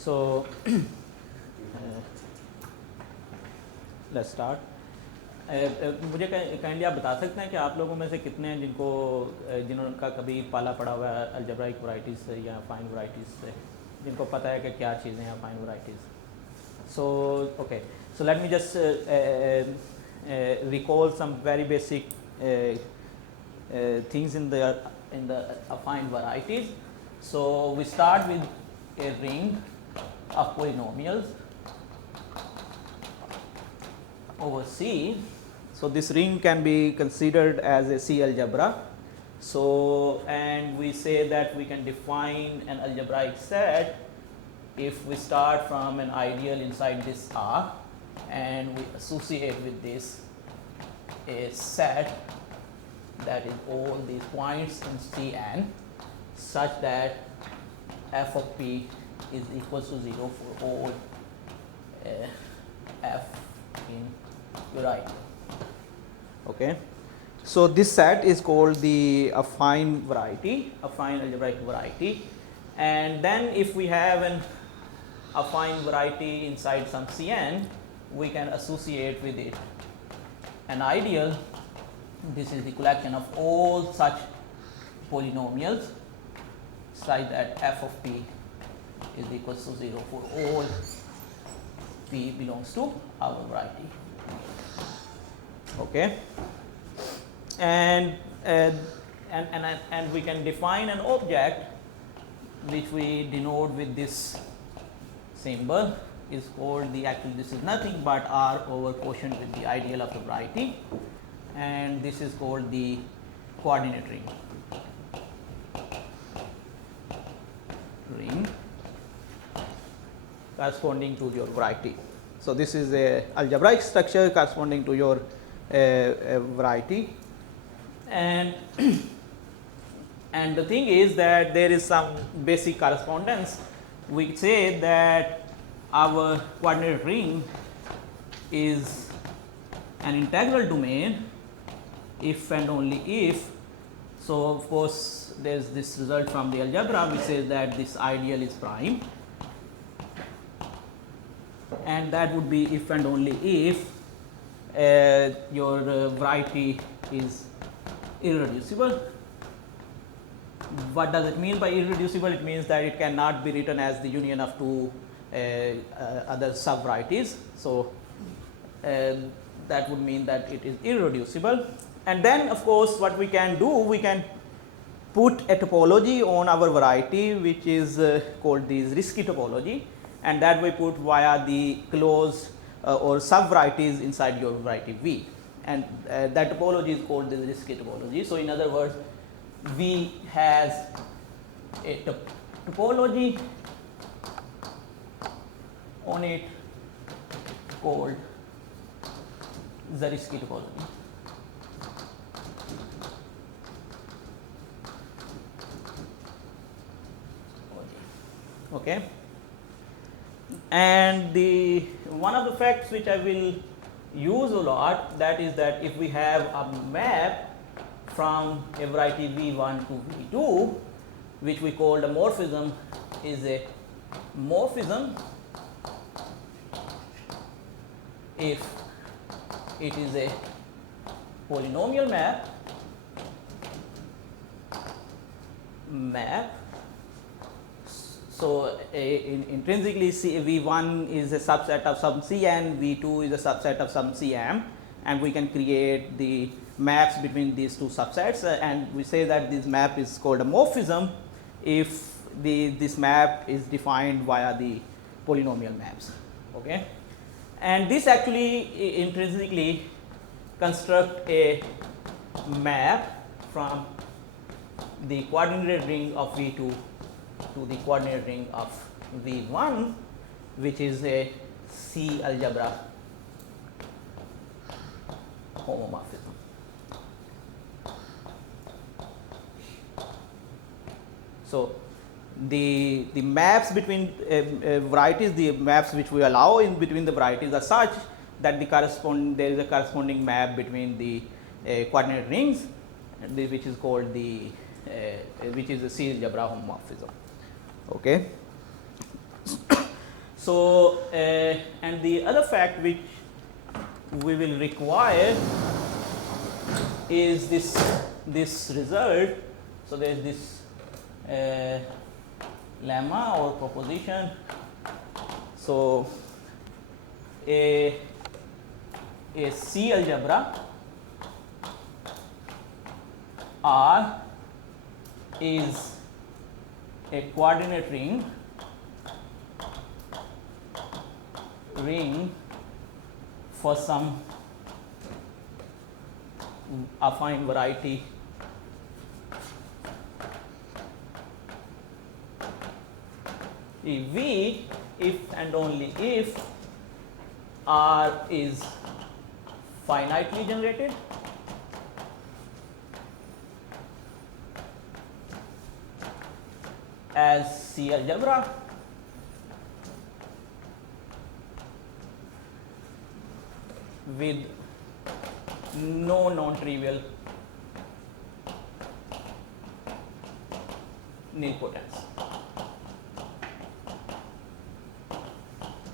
So let's start. मुझे kindly आप बता सकते हैं कि आप लोगों में से कितने हैं जिनका कभी पाला पड़ा हुआ है अलजेब्राइक वैरायटीज़ से या फाइन वैरायटीज़ से, जिनको पता है कि क्या चीज़ें हैं fine varieties. So okay, so let me just recall some very basic things in the affine varieties. So we start with a ring of polynomials over C. So this ring can be considered as a C algebra. So and we say that we can define an algebraic set if we start from an ideal inside this R and we associate with this a set that is all these points in Cn such that f of p is equal to 0 for all f in variety. Okay. So this set is called the affine variety, affine algebraic variety. And then if we have an affine variety inside some Cn, we can associate with it an ideal. This is the collection of all such polynomials such that f of p is equal to 0 for all p belongs to our variety. Okay. And we can define an object which we denote with this symbol is called the, actually this is nothing but R over quotient with the ideal of the variety, and this is called the coordinate ring corresponding to your variety. So this is a algebraic structure corresponding to your variety, and and the thing is that there is some basic correspondence. We say that our coordinate ring is an integral domain if and only if. So of course there is this result from the algebra which says that this ideal is prime, and that would be if and only if your variety is irreducible. What does it mean by irreducible? It means that it cannot be written as the union of two other sub varieties. So that would mean that it is irreducible. And then of course what we can do, we can put a topology on our variety which is called the Zariski topology, and that we put via the closed or sub varieties inside your variety V, and that topology is called the Zariski topology. So in other words, V has a topology on it called Zariski topology. Okay. And the one of the facts which I will use a lot, that is that if we have a map from a variety V1 to V2, which we call a morphism, is a morphism if it is a polynomial map. So intrinsically V1 is a subset of some Cn, V2 is a subset of some Cm, and we can create the maps between these two subsets, and we say that this map is called a morphism if this map is defined via the polynomial maps. Okay. And this actually intrinsically construct a map from the coordinate ring of V2 to the coordinate ring of V1, which is a C algebra homomorphism. So the maps between varieties, the maps which we allow in between the varieties are such that there is a corresponding map between the coordinate rings, which is called the which is the C algebra homomorphism. Okay. So, and the other fact which we will require is this result. So, there is this lemma or proposition. So, a C algebra R is a coordinate ring for some affine variety V if and only if R is finitely generated as C algebra with no non-trivial nilpotence.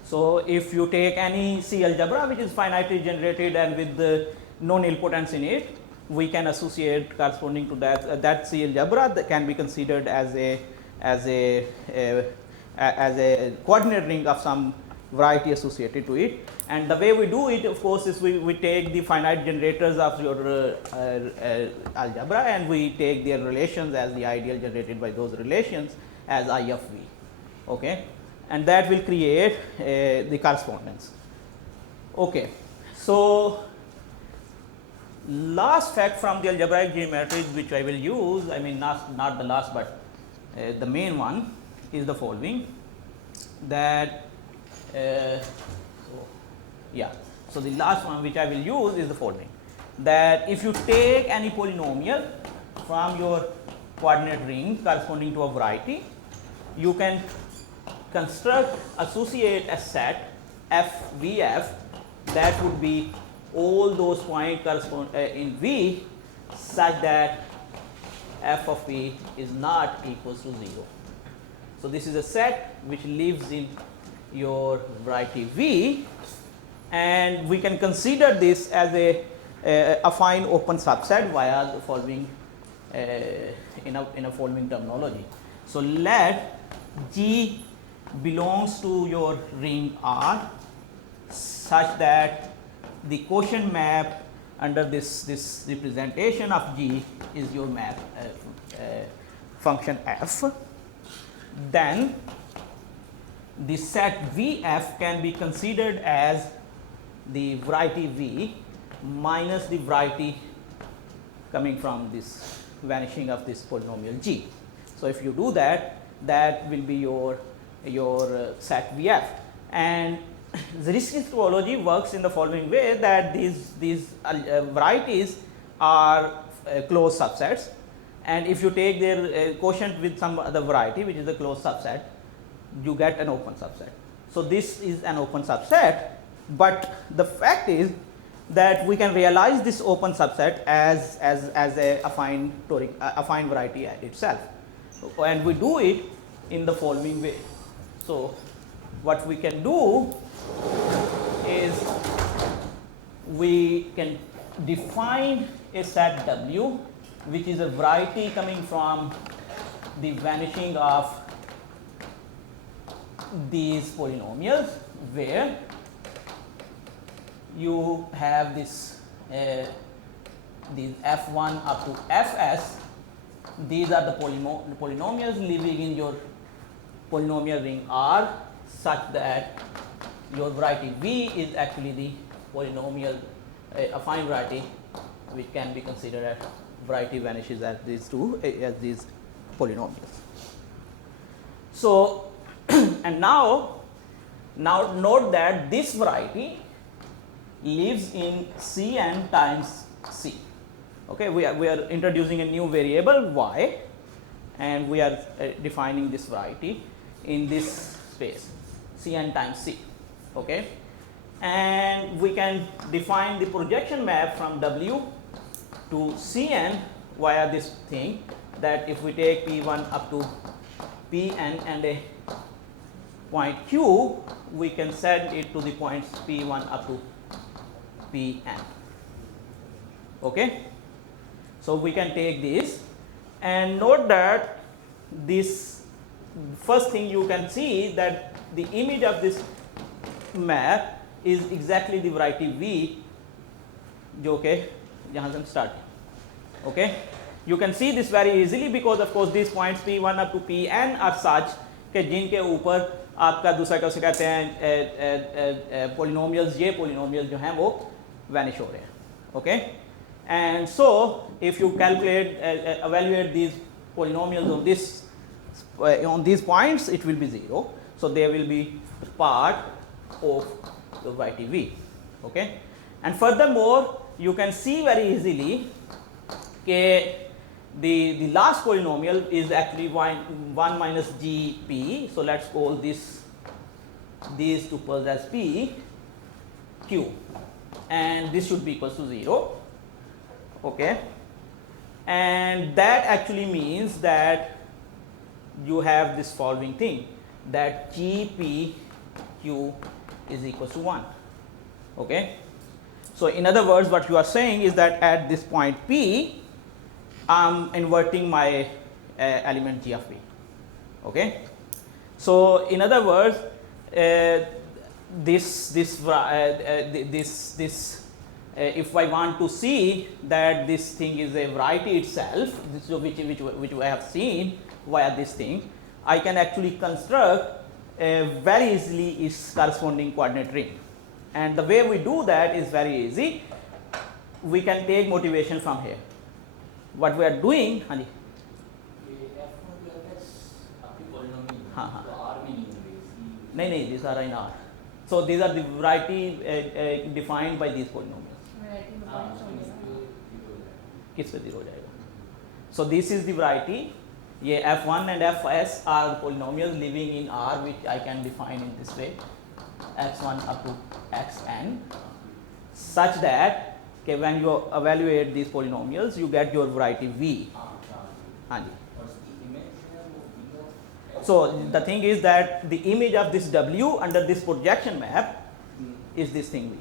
So, if you take any C algebra which is finitely generated and with no nilpotence in it, we can associate corresponding to that C algebra that can be considered as a coordinate ring of some variety associated to it. And the way we do it, of course, is we take the finite generators of your algebra and we take their relations as the ideal generated by those relations as I of V. Okay. And that will create the correspondence. Okay. So, last fact from the algebraic geometries which I will use, I mean not the last, but the main one is the following, that so the last one which I will use is the following, that if you take any polynomial from your coordinate ring corresponding to a variety, you can associate a set FVF that would be all those points correspond in V such that f of V is not equals to 0. So, this is a set which lives in your variety V, and we can consider this as a affine open subset via the following in a following terminology. So, let G belongs to your ring R such that the quotient map under this representation of G is your map function f. Then the set Vf can be considered as the variety V minus the variety coming from this vanishing of this polynomial G. So, if you do that, that will be your set Vf, and the Zariski's topology works in the following way, that these varieties are closed subsets, and if you take their quotient with some other variety which is a closed subset, you get an open subset. So, this is an open subset, but the fact is that we can realize this open subset as a affine affine variety itself, and we do it in the following way. So, what we can do is we can define a set W which is a variety coming from the vanishing of these polynomials, where you have this these f1 up to fs. These are the polynomials living in your polynomial ring R such that your variety V is actually the polynomial affine variety which can be considered as variety vanishes as these polynomials. So, and now note that this variety lives in Cn times C. Okay, we are introducing a new variable y, and we are defining this variety in this space Cn times C. Okay, and we can define the projection map from W to Cn via this thing, that if we take P1 up to Pn and a point Q, we can send it to the points P1 up to Pn. Okay. So we can take this and note that this first thing you can see that the image of this map is exactly the variety V जो के यहाँ से start. Okay. You can see this very easily because of course these points P1 up to Pn are such कि जिनके ऊपर आपका दूसरा क्या उसे कहते हैं polynomials, ये polynomials जो हैं वो vanish हो रहे हैं. Okay. And so if you calculate evaluate these polynomials on this on these points, it will be 0. So they will be part of the variety V. Okay. And furthermore, you can see very easily that the last polynomial is actually 1 minus GP. So let's call these tuples as P, Q, and this should be equal to 0. Okay. And that actually means that you have this following thing, that GPQ is equal to 1. Okay. So in other words, what you are saying is that at this point P, I'm inverting my element G of P. Okay. So in other words, if I want to see that this thing is a variety itself, which I have seen via this thing, I can actually construct very easily its corresponding coordinate ring. And the way we do that is very easy. We can take motivation from here. What we are doing, Hani? No, these are in R. So these are the variety defined by these polynomials. किस पे 0 हो जाएगा? So this is the variety. ये f1 and fs are polynomials living in R, which I can define in this way, x1 up to xn, such that when you evaluate these polynomials, you get your variety V. So the thing is that the image of this W under this projection map is this thing V.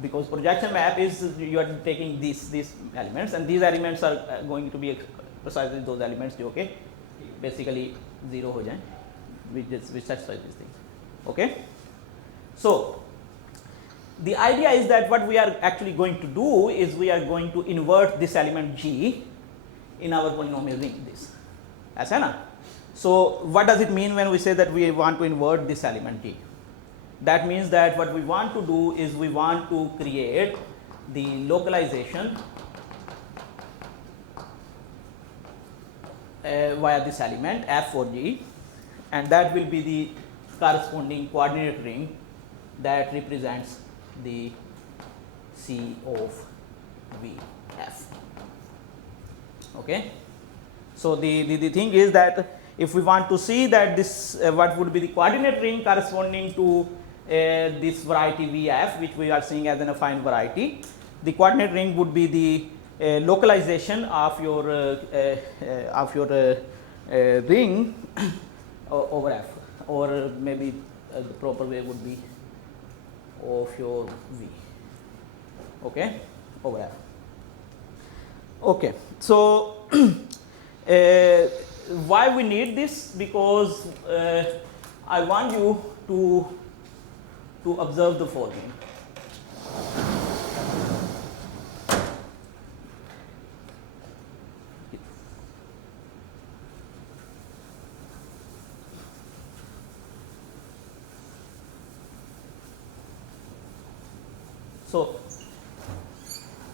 Because projection map is you are taking these elements, and these elements are going to be precisely those elements जो okay basically 0 हो जाएं, which satisfy these things. Okay. So the idea is that what we are actually going to do is we are going to invert this element G in our polynomial ring. This, ऐसा है ना? So what does it mean when we say that we want to invert this element G? That means that what we want to do is we want to create the localization via this element f for G, and that will be the corresponding coordinate ring that represents the C of V f. Okay. So the thing is that if we want to see that this what would be the coordinate ring corresponding to this variety Vf, which we are seeing as an affine variety, the coordinate ring would be the localization of your ring over F, or maybe the proper way would be of your V. Okay, over F. Okay, so why we need this? Because I want you to observe the following. So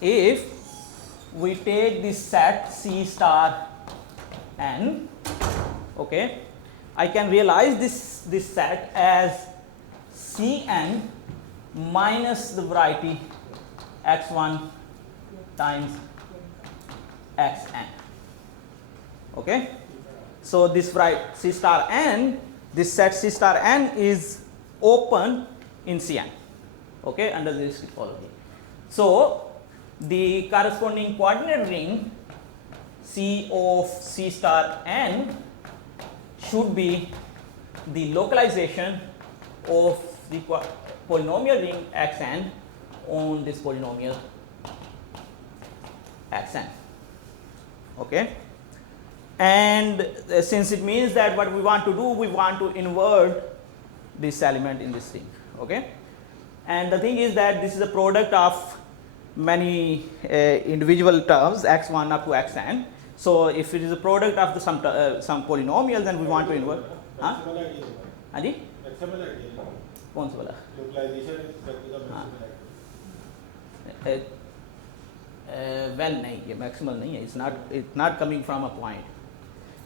if we take this set C star n, okay, I can realize this set as Cn minus the variety x1 times xn. Okay, so this variety C star n, this set C star n is open in Cn. Okay, under this topology. So the corresponding coordinate ring C of C star n should be the localization of the polynomial ring Xn on this polynomial Xn. Okay, and since it means that what we want to do, we want to invert this element in this ring. Okay, and the thing is that this is a product of many individual terms x1 up to xn. So if it is a product of the some polynomial, then we want to invert. हाँ जी कौन सा वाला well नहीं, ये maximal नहीं है, it's not coming from a point.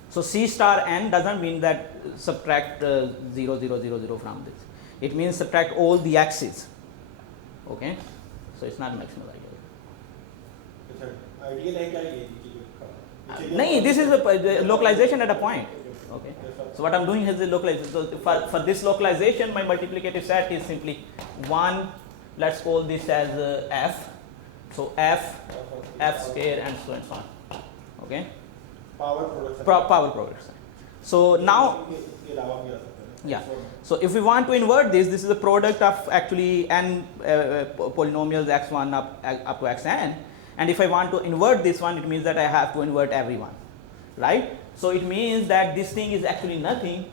So C star n doesn't mean that subtract 0 0 0 0 from this. It means subtract all the x's. Okay, so it's not maximal ideal. Ideal है क्या ये? नहीं, this is the localization at a point. Okay, so what I'm doing is the localization. So for this localization, my multiplicative set is simply 1. Let's call this as f. So f square and so on. Okay. Power product. Power product. So now, yeah. So if we want to invert this, this is the product of actually n polynomials x1 up to xn. And if I want to invert this one, it means that I have to invert everyone, right? So it means that this thing is actually nothing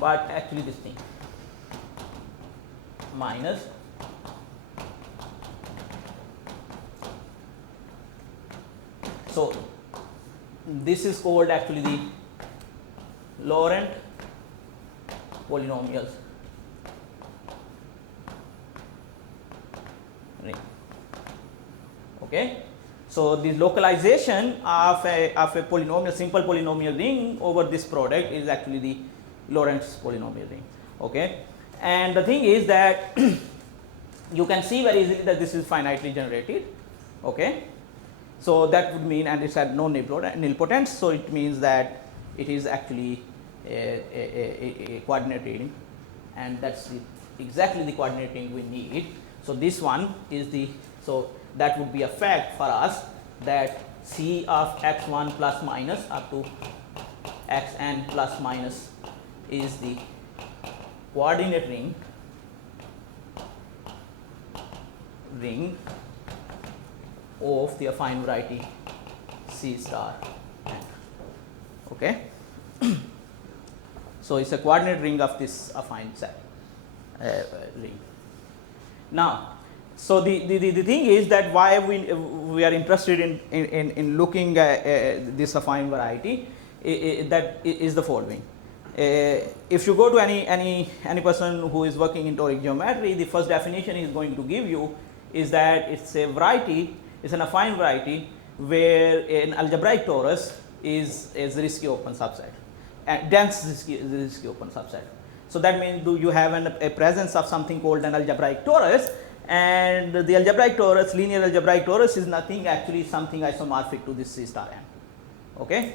but actually this thing minus so this is called actually the Laurent polynomials ring. Okay. So this localization of a polynomial, simple polynomial ring over this product is actually the Lorentz polynomial ring. Okay, and the thing is that you can see very easily that this is finitely generated. Okay, so that would mean, and it's at no nilpotence, so it means that it is actually a coordinate ring, and that's exactly the coordinate ring we need. So this one is the that would be a fact for us that C of x1 plus minus up to xn plus minus is the coordinate ring of the affine variety C star n. Okay. So it's a coordinate ring of this affine set ring. Now, so the thing is that why we are interested in looking at this affine variety that is the following. If you go to any person who is working in toric geometry, the first definition he is going to give you is that it's a variety, it's an affine variety where an algebraic torus is a Zariski open subset, and dense Zariski open subset. So that means you have a presence of something called an algebraic torus. And the algebraic torus, linear algebraic torus, is nothing actually something isomorphic to this C star n. Okay.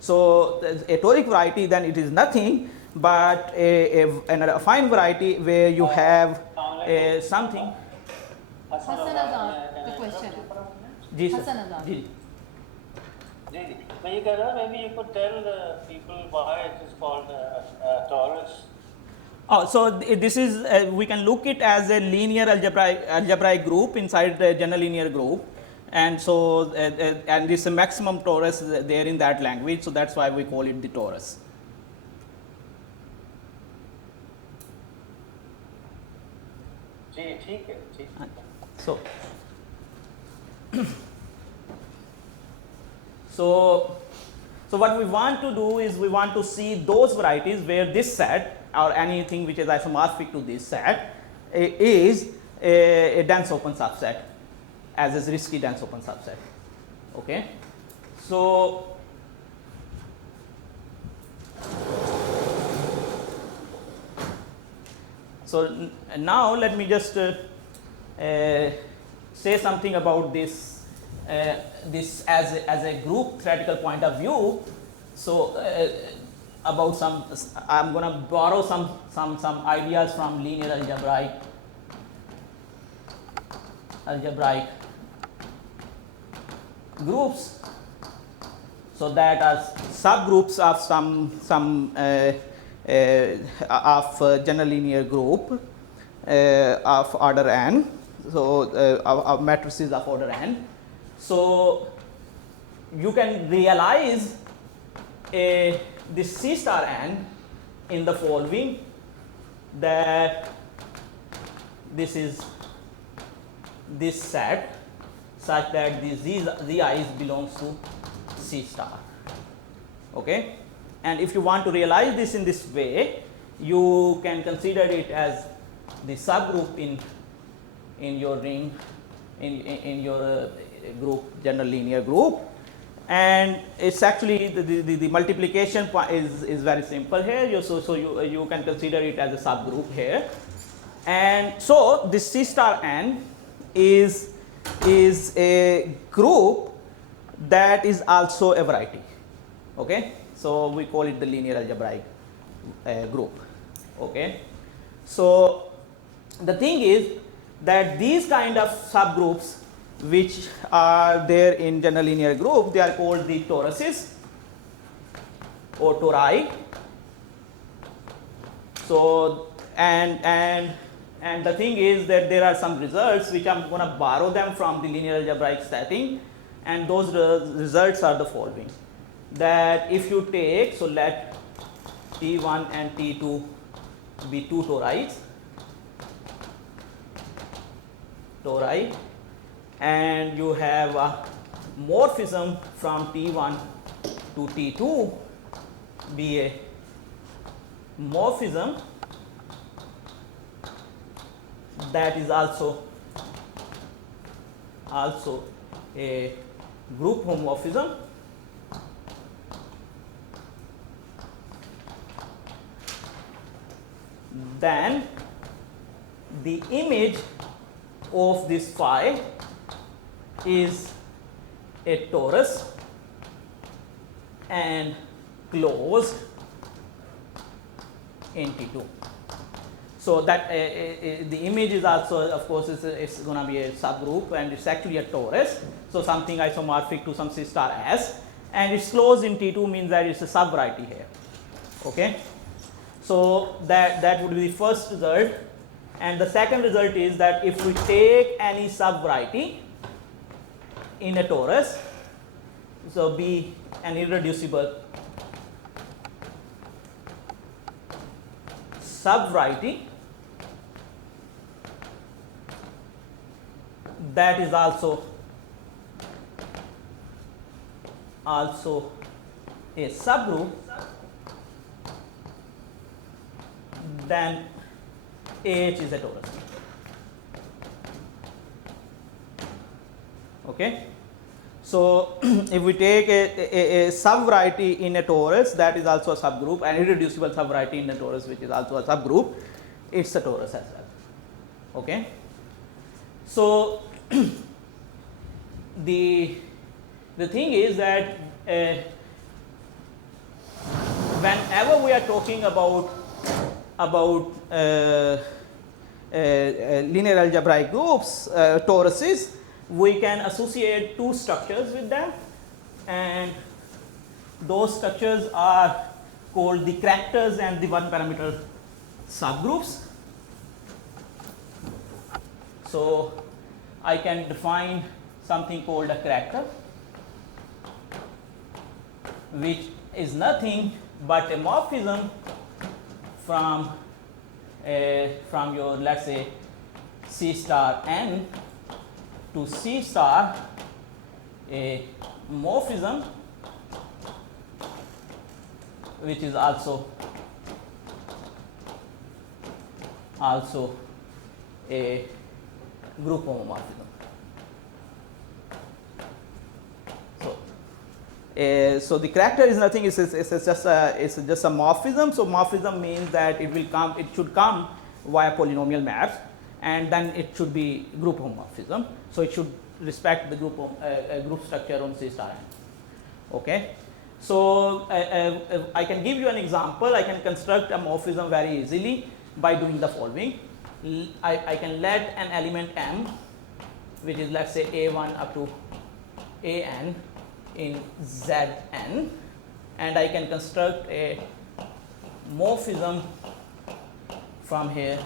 So a toric variety, then it is nothing but an affine variety where you have something. Hassan, the question. Ji sir. Hassan, Ji. Maybe you could tell the people why it is called torus. Oh, so this is we can look it as a linear algebraic group inside the general linear group, and so and this is a maximum torus there in that language, so that's why we call it the torus. So what we want to do is we want to see those varieties where this set or anything which is isomorphic to this set is a dense open subset, as is Zariski dense open subset. Okay. So now let me just say something about this this as a group theoretical point of view. So about some, I'm going to borrow some ideas from linear algebraic groups. So that are subgroups of some of general linear group of order n. So of matrices of order n. So you can realize this C star n in the following, that this is this set such that the zi's belongs to C star. Okay, and if you want to realize this in this way, you can consider it as the subgroup in your ring, in your group, general linear group, and it's actually the multiplication point is very simple here. So you can consider it as a subgroup here, and so this C star n is a group that is also a variety. Okay, so we call it the linear algebraic group. Okay, so the thing is that these kind of subgroups which are there in general linear group, they are called the toruses or tori. So and the thing is that there are some results which I'm going to borrow them from the linear algebraic setting, and those results are the following, that if you take, so let T1 and T2 be two tori, and you have a morphism from T1 to T2 be a morphism that is also a group homomorphism, then the image of this phi is a torus and closed in T2. So that the image is also, of course, it's going to be a subgroup, and it's actually a torus, so something isomorphic to some C star S, and it's closed in T2 means that it's a subvariety here. Okay, so that would be the first result, and the second result is that if we take any subvariety in a torus, so be an irreducible subvariety that is also a subgroup, then AH is a torus. Okay, so if we take a subvariety in a torus that is also a subgroup, an irreducible subvariety in a torus which is also a subgroup, it's a torus as well. Okay, so the thing is that whenever we are talking about linear algebraic groups, toruses, we can associate two structures with them, and those structures are called the characters and the one parameter subgroups. So I can define something called a character, which is nothing but a morphism from your, let's say, C star n to C star, a morphism which is also a group homomorphism. So the character is nothing, it's just a morphism. So morphism means that it should come via polynomial maps, and then it should be group homomorphism. So it should respect the group structure on C star n. Okay, so I can give you an example. I can construct a morphism very easily by doing the following. I can let an element m, which is, let's say, a1 up to an, in Zn, and I can construct a morphism from here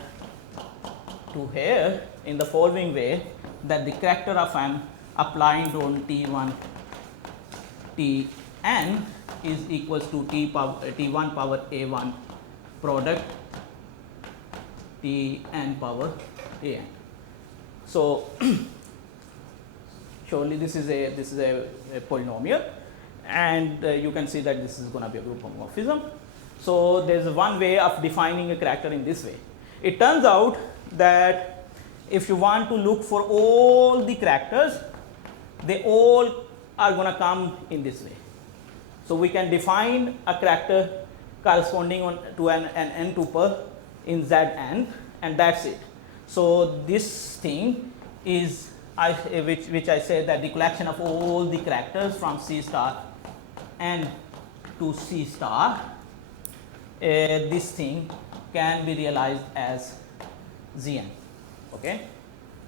to here in the following way, that the character of M applying on T1 Tn is equals to T1 power A1 product Tn power An. So surely this is a polynomial, and you can see that this is going to be a group homomorphism. So there is one way of defining a character in this way. It turns out that if you want to look for all the characters, they all are going to come in this way. So we can define a character corresponding to an n tuple in Zn, and that's it. So this thing is which I say that the collection of all the characters from C star n to C star, this thing can be realized as Zn. Okay,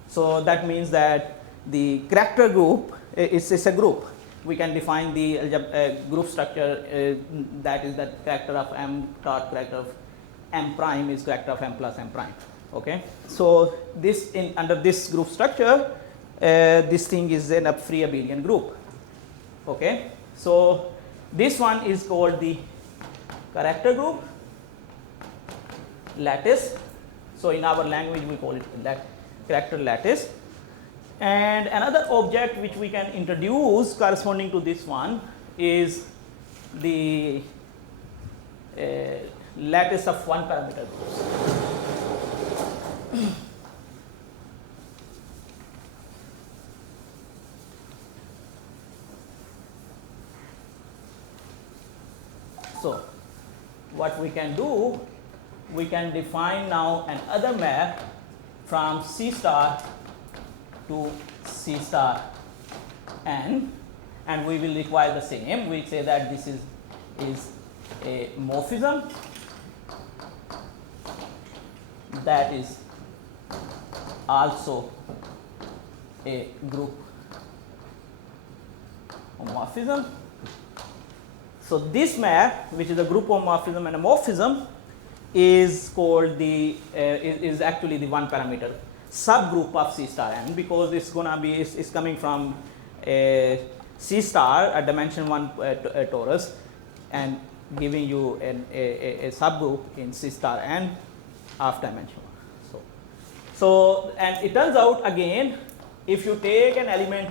so that means that the character group is a group. We can define the group structure, that is that character of M dot character of M prime is character of M plus M prime. Okay, so this under this group structure, this thing is a free abelian group. Okay, so this one is called the character group lattice. So in our language we call it character lattice. And another object which we can introduce corresponding to this one is the lattice of one parameter groups. So what we can do, we can define now another map from C star to C star n, and we will require the same. We say that this is a morphism that is also a group homomorphism. So this map, which is a group homomorphism and a morphism, is called the is actually the one parameter subgroup of C star n, because it's gonna be is coming from a C star, a dimension 1 torus, and giving you a subgroup in C star n of dimension 1. So and it turns out again, if you take an element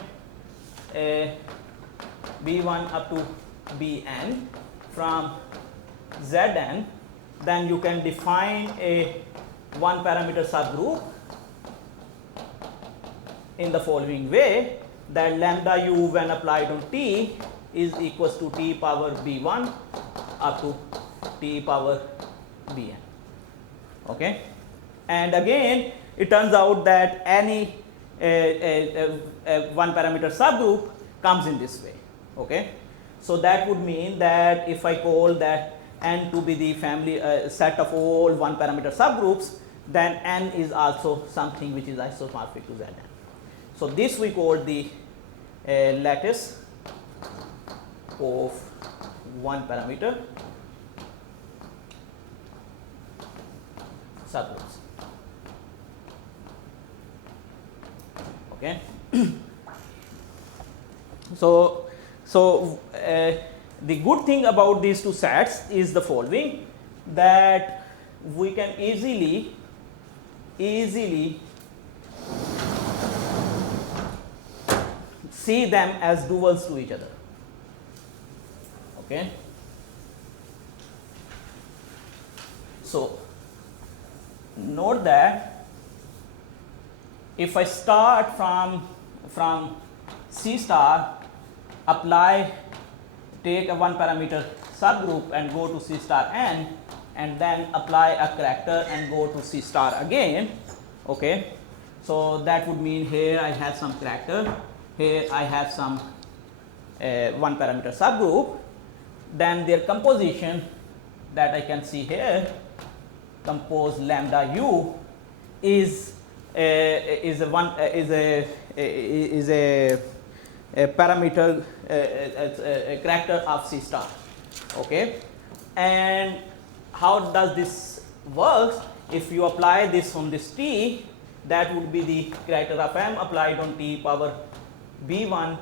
B1 up to Bn from Zn, then you can define a one parameter subgroup in the following way, that lambda u when applied on T is equals to T power B1 up to T power Bn. Okay, and again it turns out that any one parameter subgroup comes in this way. Okay, so that would mean that if I call that n to be the family set of all one parameter subgroups, then n is also something which is isomorphic to Zn. So this we call the lattice of one parameter subgroups. Okay. So the good thing about these two sets is the following, that we can easily see them as duals to each other. Okay. So note that if I start from C star, take a one parameter subgroup and go to C star n, and then apply a character and go to C star again. Okay, so that would mean here I have some character, here I have some one parameter subgroup, then their composition that I can see here, compose lambda u is a parameter a character of C star. Okay, and how does this works? If you apply this on this T, that would be the character of M applied on T power B1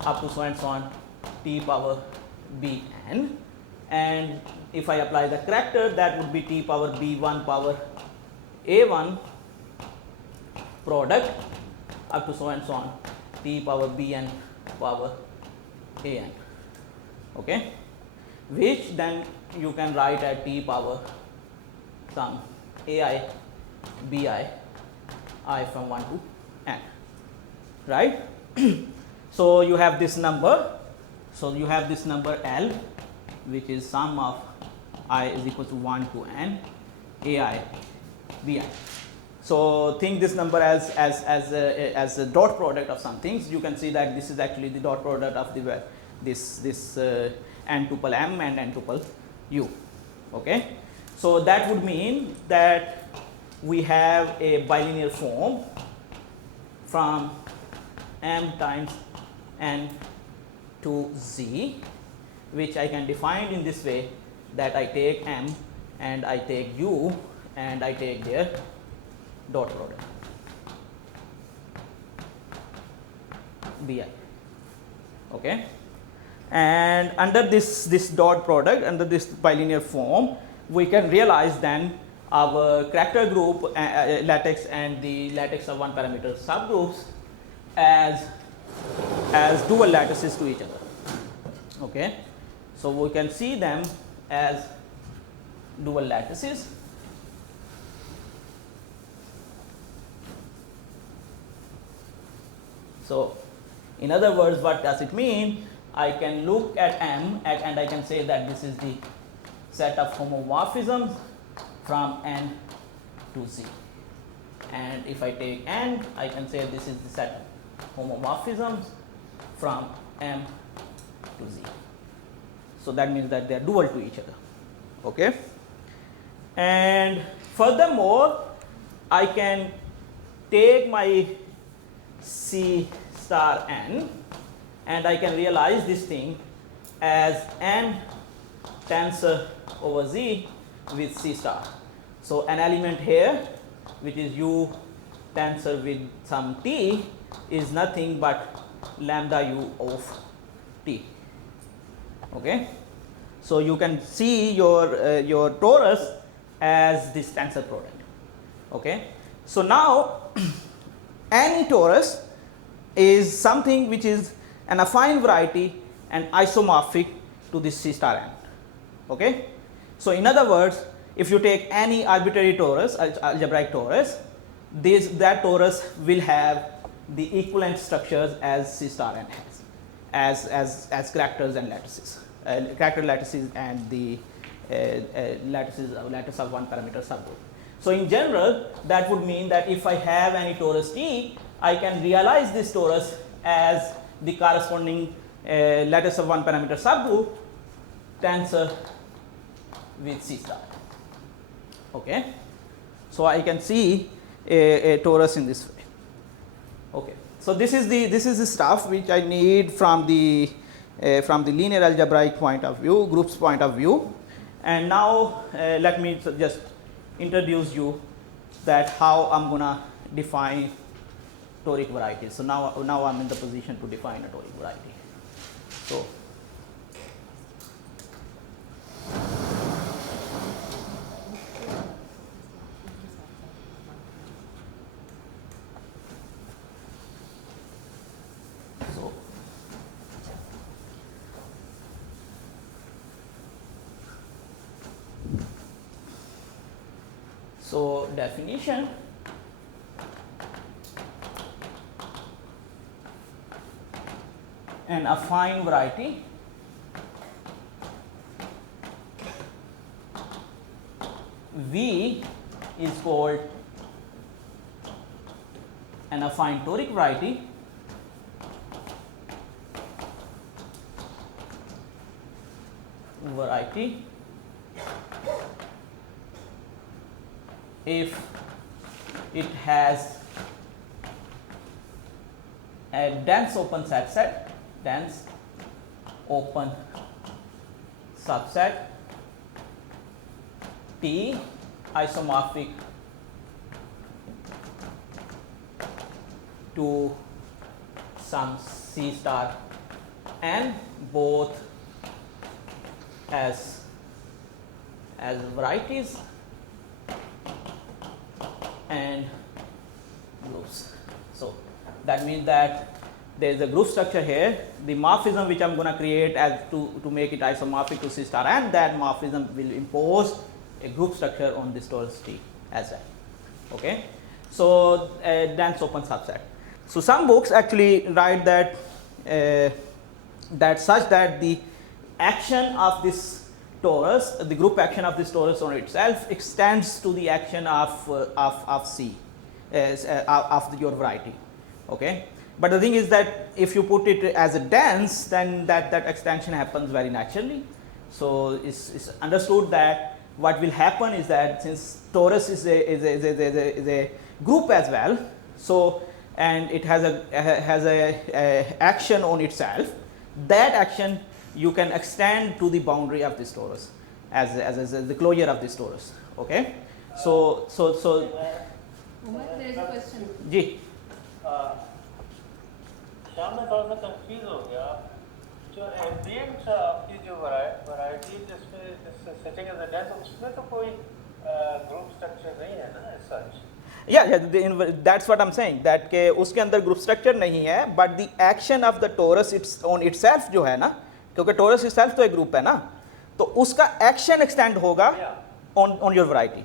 up to so and so on T power Bn, and if I apply the character, that would be T power B1 power A1 product up to so and so on T power Bn power An. Okay, which then you can write at T power some Ai Bi I from 1 to n, right? So you have this number, so you have this number L, which is sum of I is equal to 1 to n Ai Bi. So think this number as a dot product of some things. You can see that this is actually the dot product of the this n tuple m and n tuple u. Okay, so that would mean that we have a bilinear form from m times n to z, which I can define in this way, that I take m and I take u and I take their dot product Bi. Okay, and under this dot product, under this bilinear form, we can realize then our character group lattice and the lattice of one parameter subgroups as dual lattices to each other. Okay, so we can see them as dual lattices. So in other words, what does it mean? I can look at M and I can say that this is the set of homomorphisms from n to z, and if I take n, I can say this is the set of homomorphisms from m to z. So that means that they are dual to each other. Okay, and furthermore, I can take my C star n and I can realize this thing as n tensor over z with C star. So an element here, which is u tensor with some t, is nothing but lambda u of t. Okay, so you can see your torus as this tensor product. Okay, so now any torus is something which is an affine variety and isomorphic to this C star n. Okay, so in other words, if you take any arbitrary torus, algebraic torus, that torus will have the equivalent structures as C star n has, as characters and lattices, character lattices and the lattice of one parameter subgroup. So in general, that would mean that if I have any torus T, I can realize this torus as the corresponding lattice of one parameter subgroup tensor with C star. Okay, so I can see a torus in this way. Okay, so this is the stuff which I need from the linear algebraic point of view, groups point of view. And now let me just introduce you that how I'm gonna define toric varieties. So now I'm in the position to define a toric variety. So So definition, an affine variety V is called an affine toric variety if it has a dense open subset, dense open subset T isomorphic to some C star n, both as varieties and groups. So that means that there is a group structure here. The morphism which I am going to create as to make it isomorphic to C star n, that morphism will impose a group structure on this torus T as well. Okay. So a dense open subset. So some books actually write that such that the action of this torus, the group action of this torus on itself extends to the action of C, of your variety. Okay. But the thing is that if you put it as a dense, then that extension happens very naturally. So it's understood that what will happen is that since torus is a group as well, so and it has a action on itself, that action you can extend to the boundary of this torus as the closure of this torus. Okay. So Umar, there is a question. जी श्याम मैं थोड़ा सा confuse हो गया जो ambient आपकी जो variety जिसमें setting as a dense उसमें तो कोई ग्रुप स्ट्रक्चर नहीं है ना as such that's what I'm saying, that के उसके अंदर ग्रुप स्ट्रक्चर नहीं है, but the action of the torus on itself जो है ना, क्योंकि torus itself तो एक ग्रुप है ना, तो उसका action extend होगा on your variety.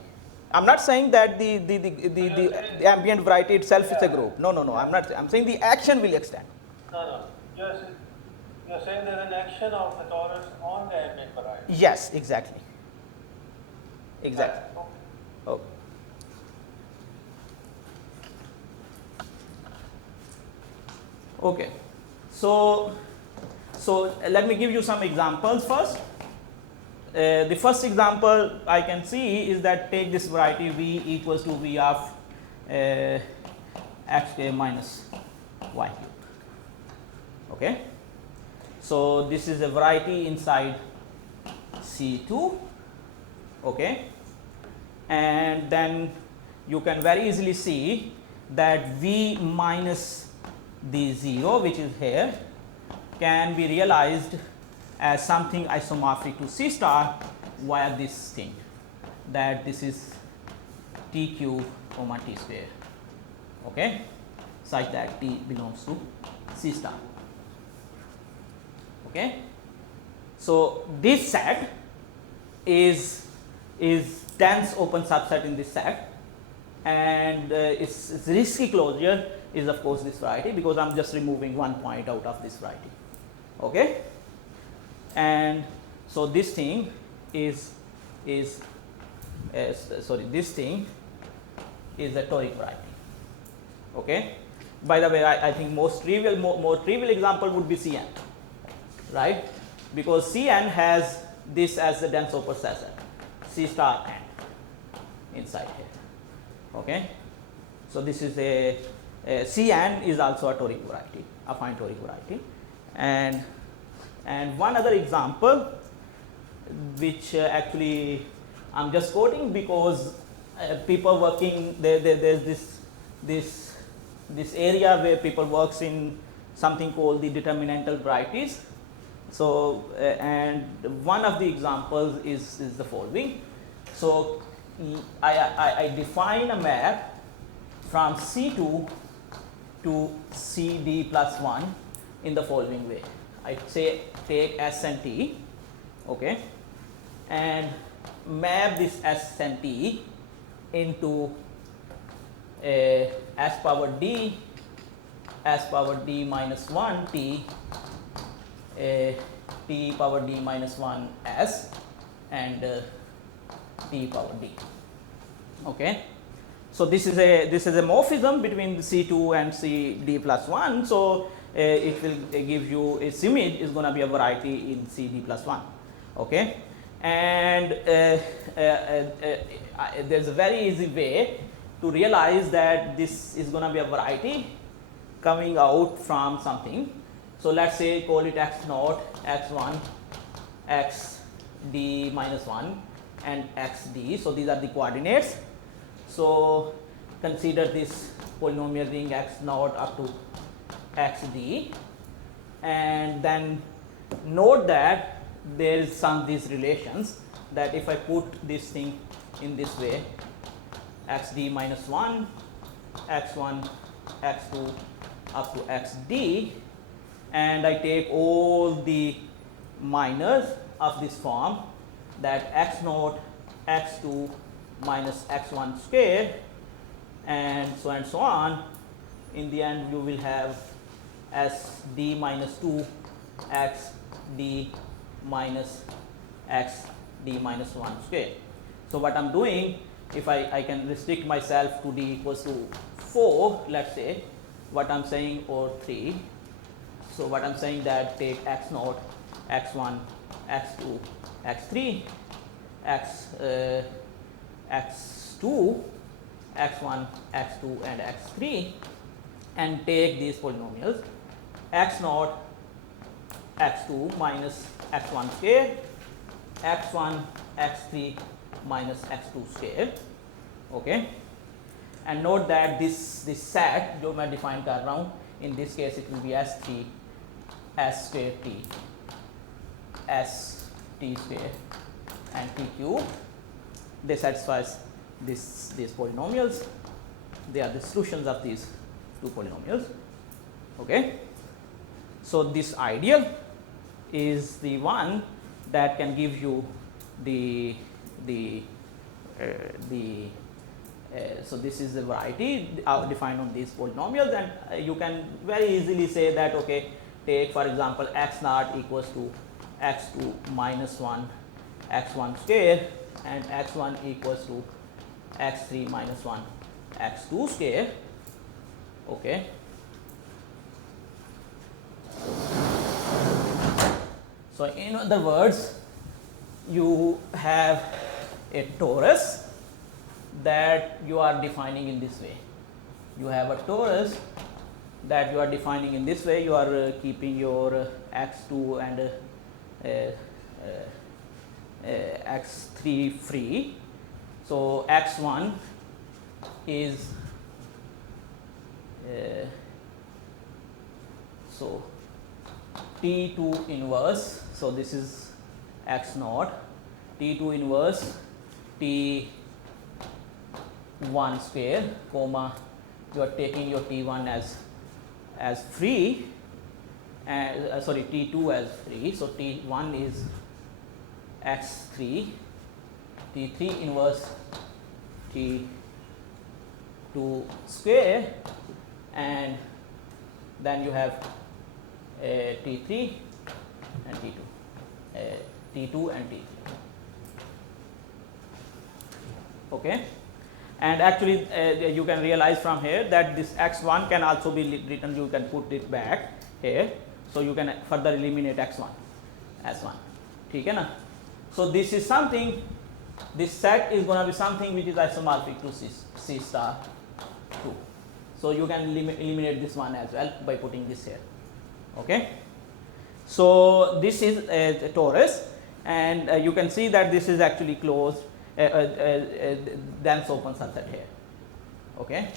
I'm not saying that the ambient variety itself is a group. No. I'm saying the action will extend. No. You're saying there's an action of the torus on the ambient variety. Yes, exactly. Okay. Okay. So let me give you some examples first. The first example I can see is that take this variety V equals to V of xk minus y cube. Okay. So this is a variety inside C2. Okay. And then you can very easily see that V minus the 0, which is here, can be realized as something isomorphic to C star via this thing, that this is T cube comma T square. Okay, such that T belongs to C star. Okay, so this set is dense open subset in this set, and its risky closure is of course this variety, because I'm just removing one point out of this variety. Okay, and so this thing is this thing is a toric variety. Okay, by the way, I think more trivial example would be Cn, right? Because Cn has this as a dense open subset, C star n inside here. Okay, so this is a Cn is also a toric variety, a fine toric variety. And one other example, which actually I'm just quoting because people working there's this area where people works in something called the determinantal varieties. So and one of the examples is the following. So I define a map from C2 to CD plus 1 in the following way. I say take S and T, okay, and map this S and T into S power D minus 1 T, T power D minus 1 S, and T power D. Okay. So this is a morphism between the C2 and CD plus 1. So it will give you its image is going to be a variety in CD plus 1. Okay, and there's a very easy way to realize that this is going to be a variety coming out from something. So let's say call it x naught, x1, x d minus 1 and x d. So these are the coordinates. So consider this polynomial ring x naught up to x d, and then note that there is some these relations, that if I put this thing in this way, x d minus 1, x1, x2 up to x d, and I take all the minors of this form, that x naught, x2 minus x1 square, and so on, in the end you will have s d minus 2 x d minus x d minus 1 square. So what I'm doing, if I can restrict myself to d equals to 4, let's say, what I'm saying, or 3. So what I'm saying, that take x naught, x1, x2, x3, x2, x1, x2 and x3, and take these polynomials x naught, x2 minus x1 square, x1, x3 minus x2 square. Okay, and note that this set जो मैं define कर रहा हूँ, in this case it will be s3 s square t, s t square and t cube. They satisfies these polynomials. They are the solutions of these two polynomials. Okay, so this ideal is the one that can give you so this is the variety defined on these polynomials, and you can very easily say that, okay, take for example x naught equals to x2 minus 1 x1 square, and x1 equals to x3 minus 1 x2 square. Okay, so in other words, you have a torus that you are defining in this way. You have a torus that you are defining in this way. You are keeping your x2 and x3 free. So x1 is so t2 inverse. So this is x naught, t2 inverse t1 square, comma, you are taking your t1 as free, and sorry, t2 as free. So t1 is x3, t3 inverse t2 square, and then you have t3 and t2, t2 and t3. Okay, and actually you can realize from here that this x1 can also be written, you can put it back here, so you can further eliminate x1 as 1. ठीक है ना? So this is something, this set is going to be something which is isomorphic to C star 2. So you can eliminate this one as well by putting this here. Okay, so this is a torus, and you can see that this is actually closed, dense open subset here. Okay,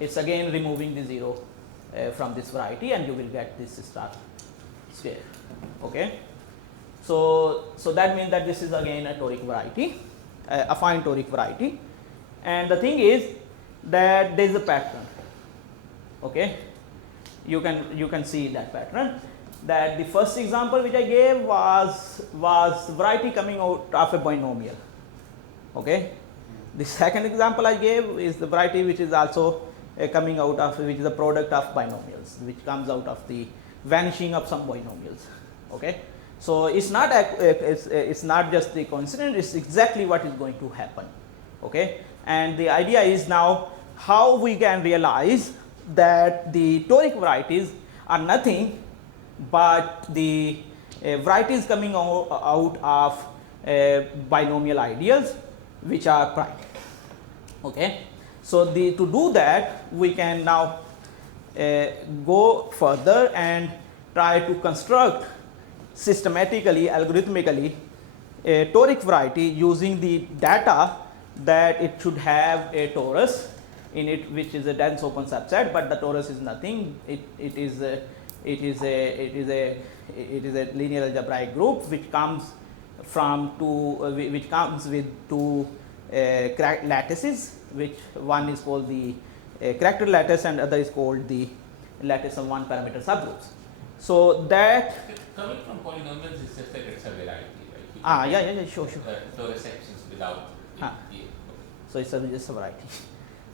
it's again removing the 0 from this variety, and you will get this star square. Okay, so that means that this is again a toric variety, a fine toric variety, and the thing is that there is a pattern. Okay, you can see that pattern, that the first example which I gave was variety coming out of a binomial. Okay, the second example I gave is the variety which is also coming out of, which is a product of binomials, which comes out of the vanishing of some binomials. Okay, so it's not just the coincidence, it's exactly what is going to happen. Okay, and the idea is now how we can realize that the toric varieties are nothing but the varieties coming out of binomial ideals which are prime. Okay, so to do that, we can now go further and try to construct systematically, algorithmically, a toric variety using the data that it should have a torus in it, which is a dense open subset, but the torus is nothing. It is a linear algebraic group which comes from which comes with two lattices, which one is called the character lattice and other is called the lattice of one parameter subgroups. So that coming from polynomials is just that it's a variety, right? yeah, sure. Torus sections without So it's just a variety.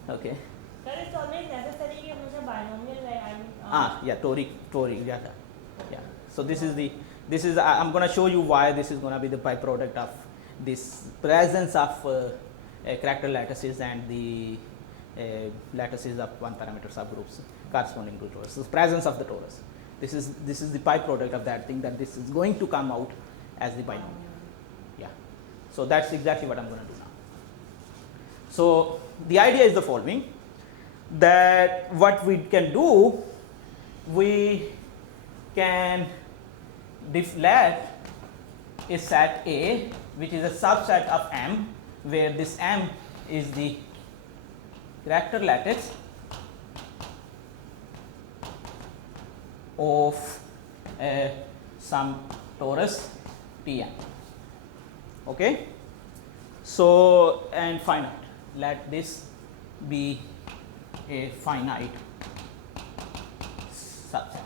Okay. Sir, it's always necessary कि मुझे binomial Yeah, toric, yeah. So this is I'm going to show you why this is going to be the byproduct of this presence of character lattices and the lattices of one parameter subgroups corresponding to torus. So presence of the torus. This is the byproduct of that thing, that this is going to come out as the binomial. Yeah. So that's exactly what I'm going to do now. So the idea is the following, that what we can do, we can let a set A, which is a subset of M, where this M is the character lattice of some torus Tn. Okay. So, and finite, let this be a finite subset.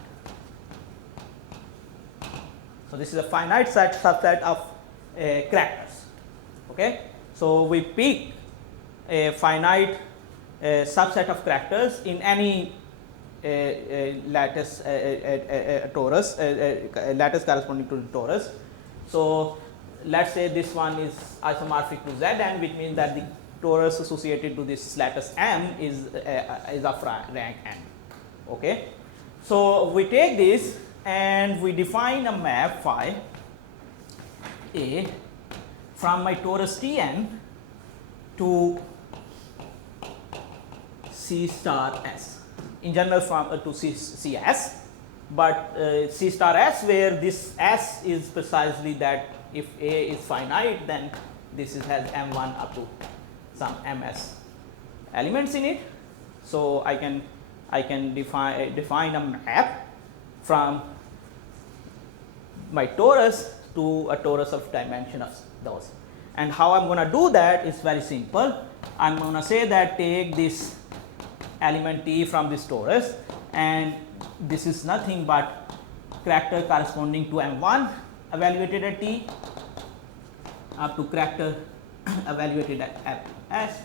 So this is a finite subset of characters. Okay. So we pick a finite subset of characters in any lattice torus, lattice corresponding to the torus. So let's say this one is isomorphic to Zn, which means that the torus associated to this lattice M is of rank n. Okay. So we take this and we define a map phi A from my torus Tn to C star S. In general, from to CS, but C star S, where this S is precisely that if A is finite, then this has M1 up to some MS elements in it. So I can define a map from my torus to a torus of dimension of those. And how I'm going to do that is very simple. I'm going to say that take this element T from this torus, and this is nothing but character corresponding to M1 evaluated at T up to character evaluated at S,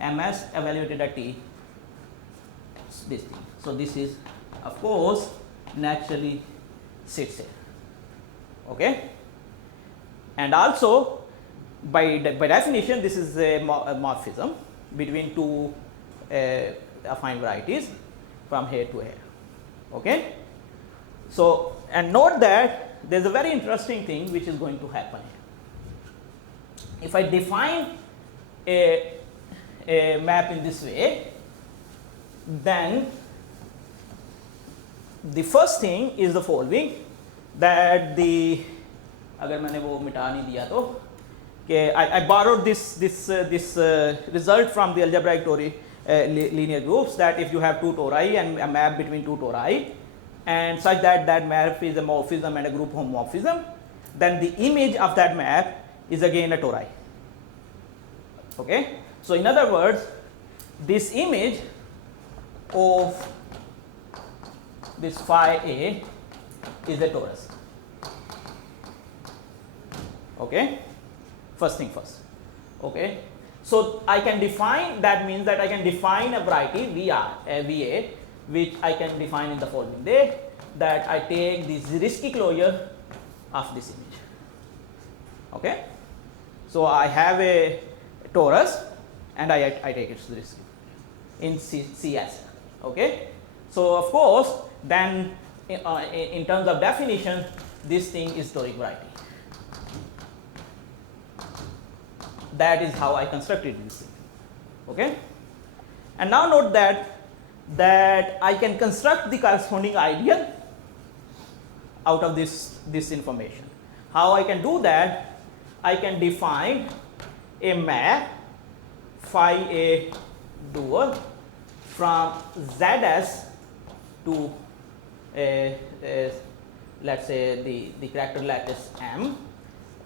MS evaluated at T, this thing. So this is, of course, naturally sits here. Okay. And also by definition, this is a morphism between two affine varieties from here to here. Okay. So, and note that there is a very interesting thing which is going to happen here. If I define a map in this way, then the first thing is the following, that the, अगर मैंने वो मिटा नहीं दिया तो, कि I borrowed this result from the algebraic tori linear groups, that if you have two tori and a map between two tori, and such that that map is a morphism and a group homomorphism, then the image of that map is again a tori. Okay. So in other words, this image of this phi A is a torus. Okay. First thing first. Okay. So I can define, that means that I can define a variety VA, which I can define in the following way, that I take the Zariski closure of this image. Okay. So I have a torus and I take its Zariski in CS. Okay. So of course, then in terms of definition, this thing is toric variety. That is how I constructed this thing. Okay. And now note that that I can construct the corresponding ideal out of this information. How I can do that? I can define a map phi a dual from ZS to let's say the character lattice M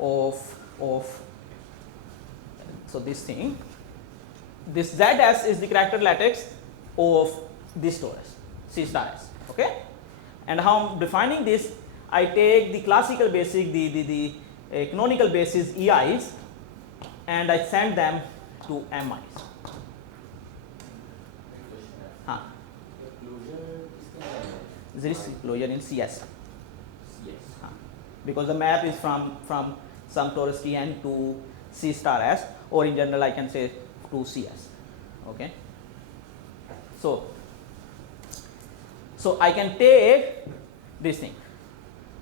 of so this thing, this ZS is the character lattice of this torus C star S, okay. And how I'm defining this, I take the classical basic, the canonical basis EIs, and I send them to MIs. हाँ, there is closure in CS. हाँ, because the map is from some torus Tn to C star S, or in general I can say to CS. Okay. So I can take this thing.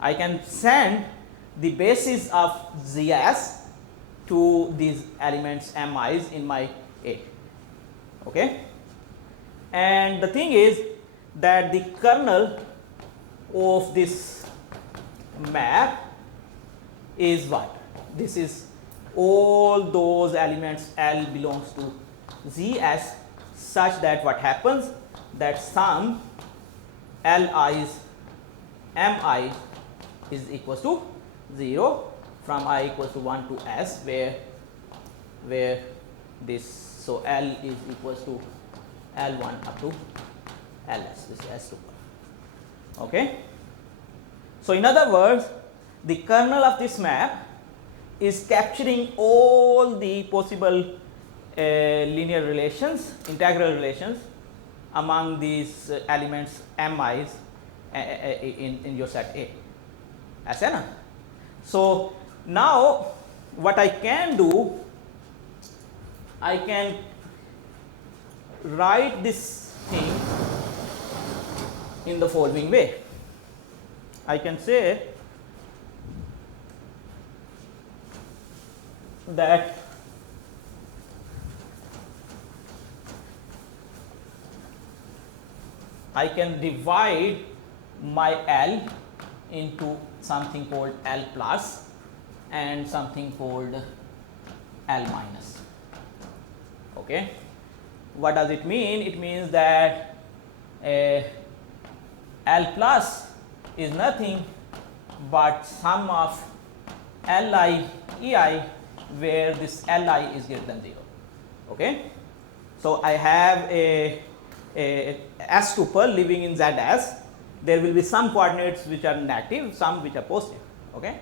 I can send the basis of ZS to these elements MIs in my A. Okay. And the thing is that the kernel of this map is what? This is all those elements L belongs to ZS, such that what happens, that sum Li's Mi is equals to 0 from I equals to 1 to S, where this, so L is equals to L1 up to Ls, this is S2. Okay. So in other words, the kernel of this map is capturing all the possible linear relations, integral relations among these elements MIs in your set A. ऐसा ना? So now what I can do, I can write this thing in the following way. I can say that I can divide my L into something called L plus and something called L minus. Okay. What does it mean? It means that L plus is nothing but sum of Li Ei, where this Li is greater than 0. Okay. So I have a S tuple living in ZS. There will be some coordinates which are negative, some which are positive. Okay.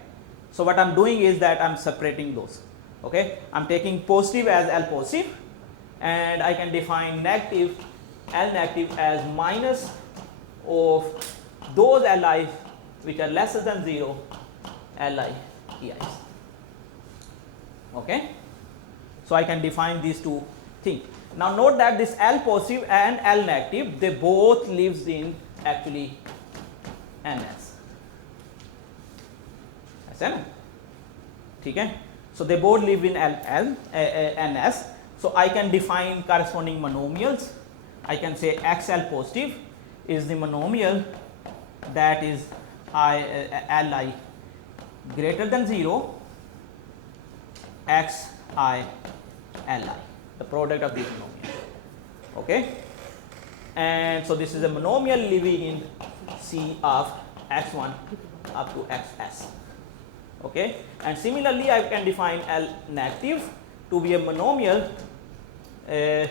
So what I'm doing is that I'm separating those. Okay. I'm taking positive as L positive, and I can define negative L negative as minus of those Li's which are lesser than 0, Li Eis. Okay. So I can define these two things. Now note that this L positive and L negative, they both lives in actually NS. ऐसा ना? ठीक है? So they both live in NS. So I can define corresponding monomials. I can say XL positive is the monomial that is Li greater than 0, Xi Li, the product of these monomials. Okay. And so this is a monomial living in C of x1 up to xs. Okay. And similarly, I can define L negative to be a monomial where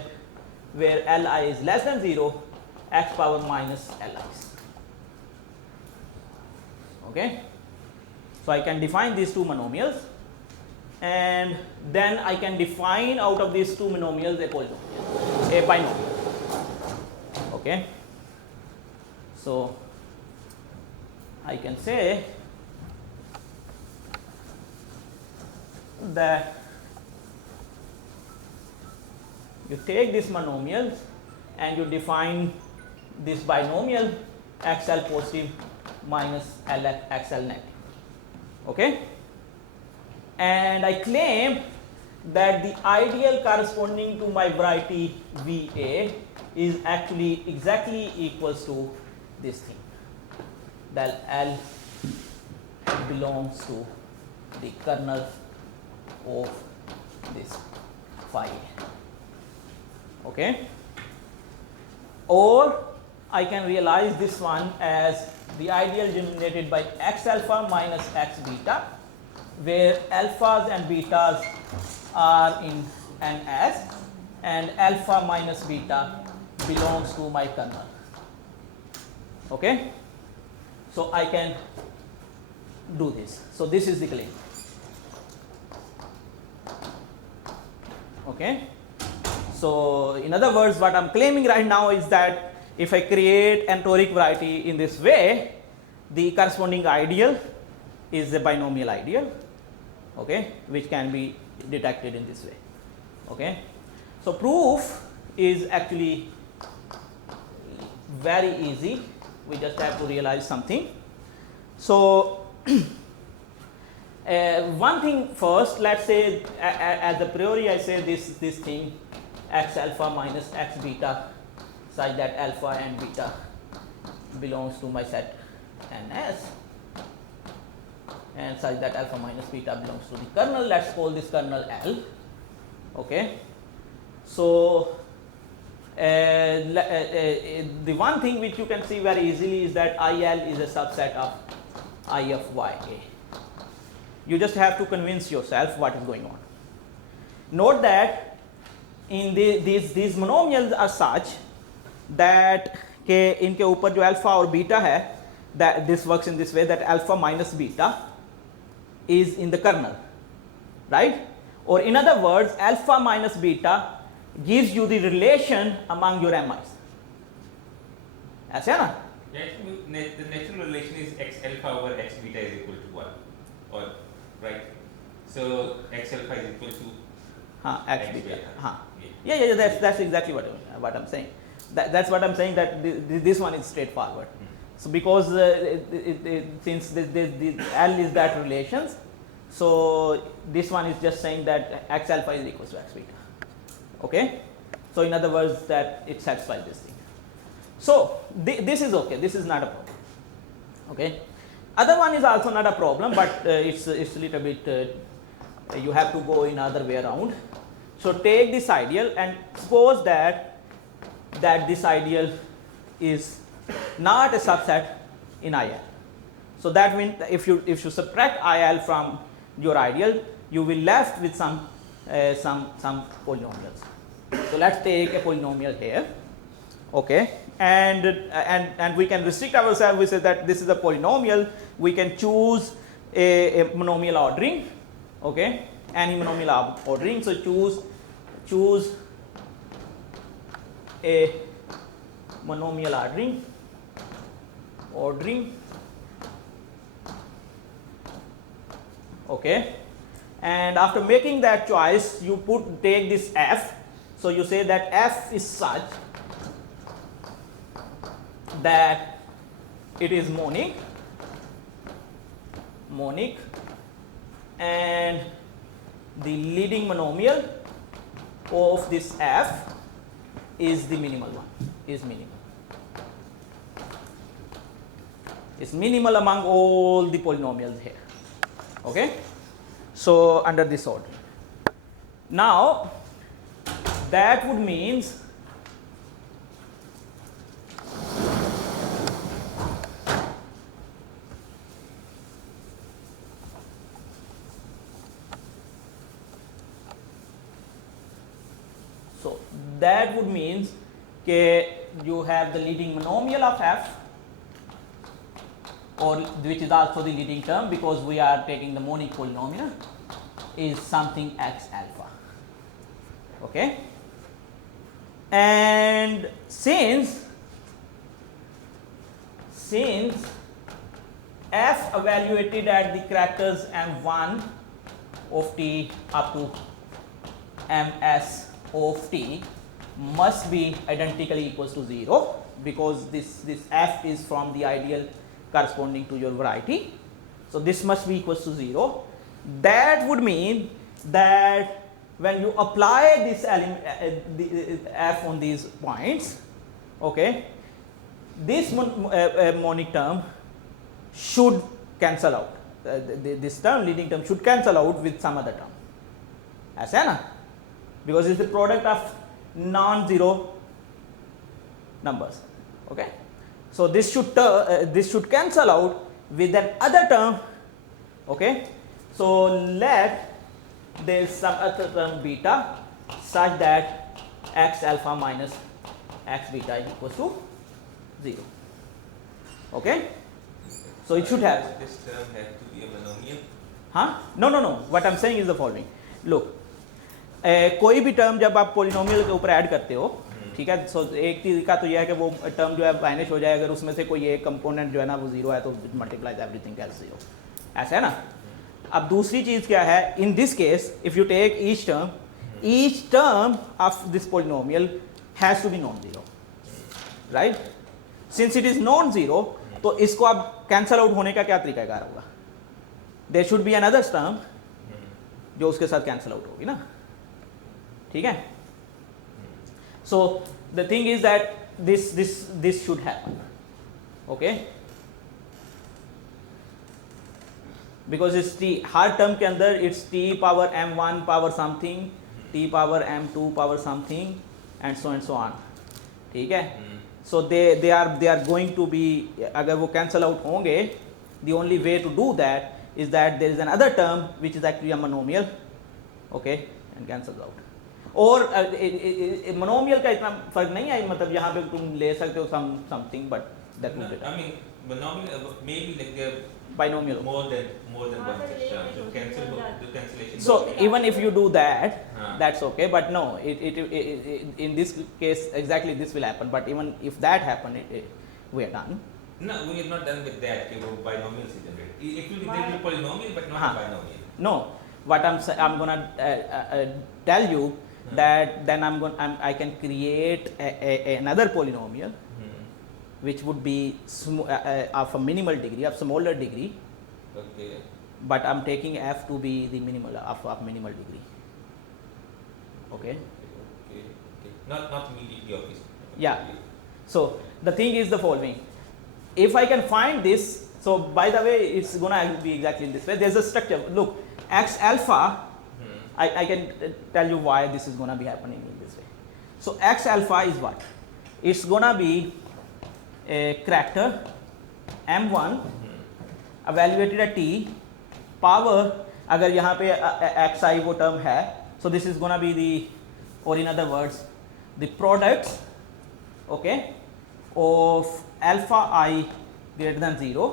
Li is less than 0, x power minus Li's. Okay. So I can define these two monomials, and then I can define out of these two monomials a polynomial, a binomial. Okay. So I can say that you take these monomials and you define this binomial XL positive minus XL negative. Okay. And I claim that the ideal corresponding to my variety VA is actually exactly equals to this thing, that L belongs to the kernel of this phi A. Okay? Or I can realize this one as the ideal generated by x alpha minus x beta, where alphas and betas are in an S and alpha minus beta belongs to my kernel. Okay? So I can do this. So this is the claim. Okay? So in other words, what I'm claiming right now is that if I create an toric variety in this way, the corresponding ideal is a binomial ideal, okay, which can be detected in this way. Okay? So proof is actually very easy. We just have to realize something. So one thing first, let's say as a priori I say this thing x alpha minus x beta such that alpha and beta belongs to my set NS, and such that alpha minus beta belongs to the kernel. Let's call this kernel L. Okay? So the one thing which you can see very easily is that IL is a subset of I of YA. You just have to convince yourself what is going on. Note that in these monomials are such that के इनके ऊपर जो alpha और beta है, that this works in this way, that alpha minus beta is in the kernel, right? Or in other words, alpha minus beta gives you the relation among your MIs. ऐसे है ना? The natural relation is x alpha over x beta is equal to 1, or right? So x alpha is equal to x beta. Yeah. That's exactly what I'm saying. That's what I'm saying, that this one is straightforward. So because since the L is that relations, so this one is just saying that x alpha is equal to x beta. Okay? So in other words, that it satisfies this thing. So this is okay. This is not a problem. Okay? Other one is also not a problem, but it's a little bit you have to go in other way around. So take this ideal and suppose that this ideal is not a subset in IL. So that means if you subtract IL from your ideal, you will left with some polynomials. So let's take a polynomial here, okay, and we can restrict ourselves. We say that this is a polynomial. We can choose a monomial ordering, okay, any monomial ordering. So choose a monomial ordering, okay, and after making that choice, you take this f. So you say that f is such that it is monic, and the leading monomial of this f is the minimal one, is minimal. It's minimal among all the polynomials here. Okay? So under this order. Now that would means that you have the leading monomial of f, or which is also the leading term because we are taking the monic polynomial, is something x alpha. Okay? And since f evaluated at the characters m1 of t up to ms of t must be identically equals to 0, because this f is from the ideal corresponding to your variety. So this must be equals to 0. That would mean that when you apply this f on these points, okay, this monic term should cancel out. This term, leading term, should cancel out with some other term. ऐसा है ना? Because it's the product of non-zero numbers. Okay, so this should cancel out with that other term. Okay, so let there is some other term beta such that x alpha minus x beta is equals to 0. Okay, so it should have. This term has to be a monomial. हाँ, no. What I'm saying is the following. Look, कोई भी term जब आप polynomial के ऊपर add करते हो, ठीक है, सो एक तरीका तो यह है कि वो टर्म जो है वाइनिश हो जाए, अगर उसमें से कोई एक कंपोनेंट जो है ना वो जीरो है तो मल्टीप्लाइज एवरीथिंग एज जीरो, ऐसा है ना. अब दूसरी चीज़ क्या है, in this case if you take each term of this polynomial has to be non zero, right. Since it is non zero, तो इसको अब कैंसल आउट होने का क्या तरीकाकार होगा, there should be another term जो उसके साथ कैंसल आउट होगी ना, ठीक है. So the thing is that this should happen, okay, because it's T, हर टर्म के अंदर it's T power m1 power something, T power m2 power something and so on, ठीक है. So they are going to be, अगर वो cancel out होंगे, the only way to do that is that there is an other term which is actually a monomial, okay, and cancel out. और monomial का इतना फर्क नहीं है, मतलब यहाँ पे तुम ले सकते हो something, but that would be, I mean, monomial maybe like they're binomial. more than one system to cancellation. So even if you do that, हाँ. that's okay. But no, it in this case exactly this will happen. But even if that happen, we are done. No, we are not done with that. कि वो binomials से generate. It will be there will be polynomial but not हाँ. a binomial. No, what I'm gonna tell you that then I can create another polynomial which would be of a minimal degree, of smaller degree. Okay. But I'm taking f to be the minimal of minimal degree. Okay. Okay. Not immediately obvious. Yeah. So the thing is the following. If I can find this, so by the way, it's gonna be exactly in this way. There's a structure. Look, x alpha. I can tell you why this is gonna be happening in this way. So x alpha is what? It's gonna be a character m1 evaluated at t power, अगर यहाँ पे xi वो term है, so this is gonna be the, or in other words, the products, okay, of alpha I greater than 0,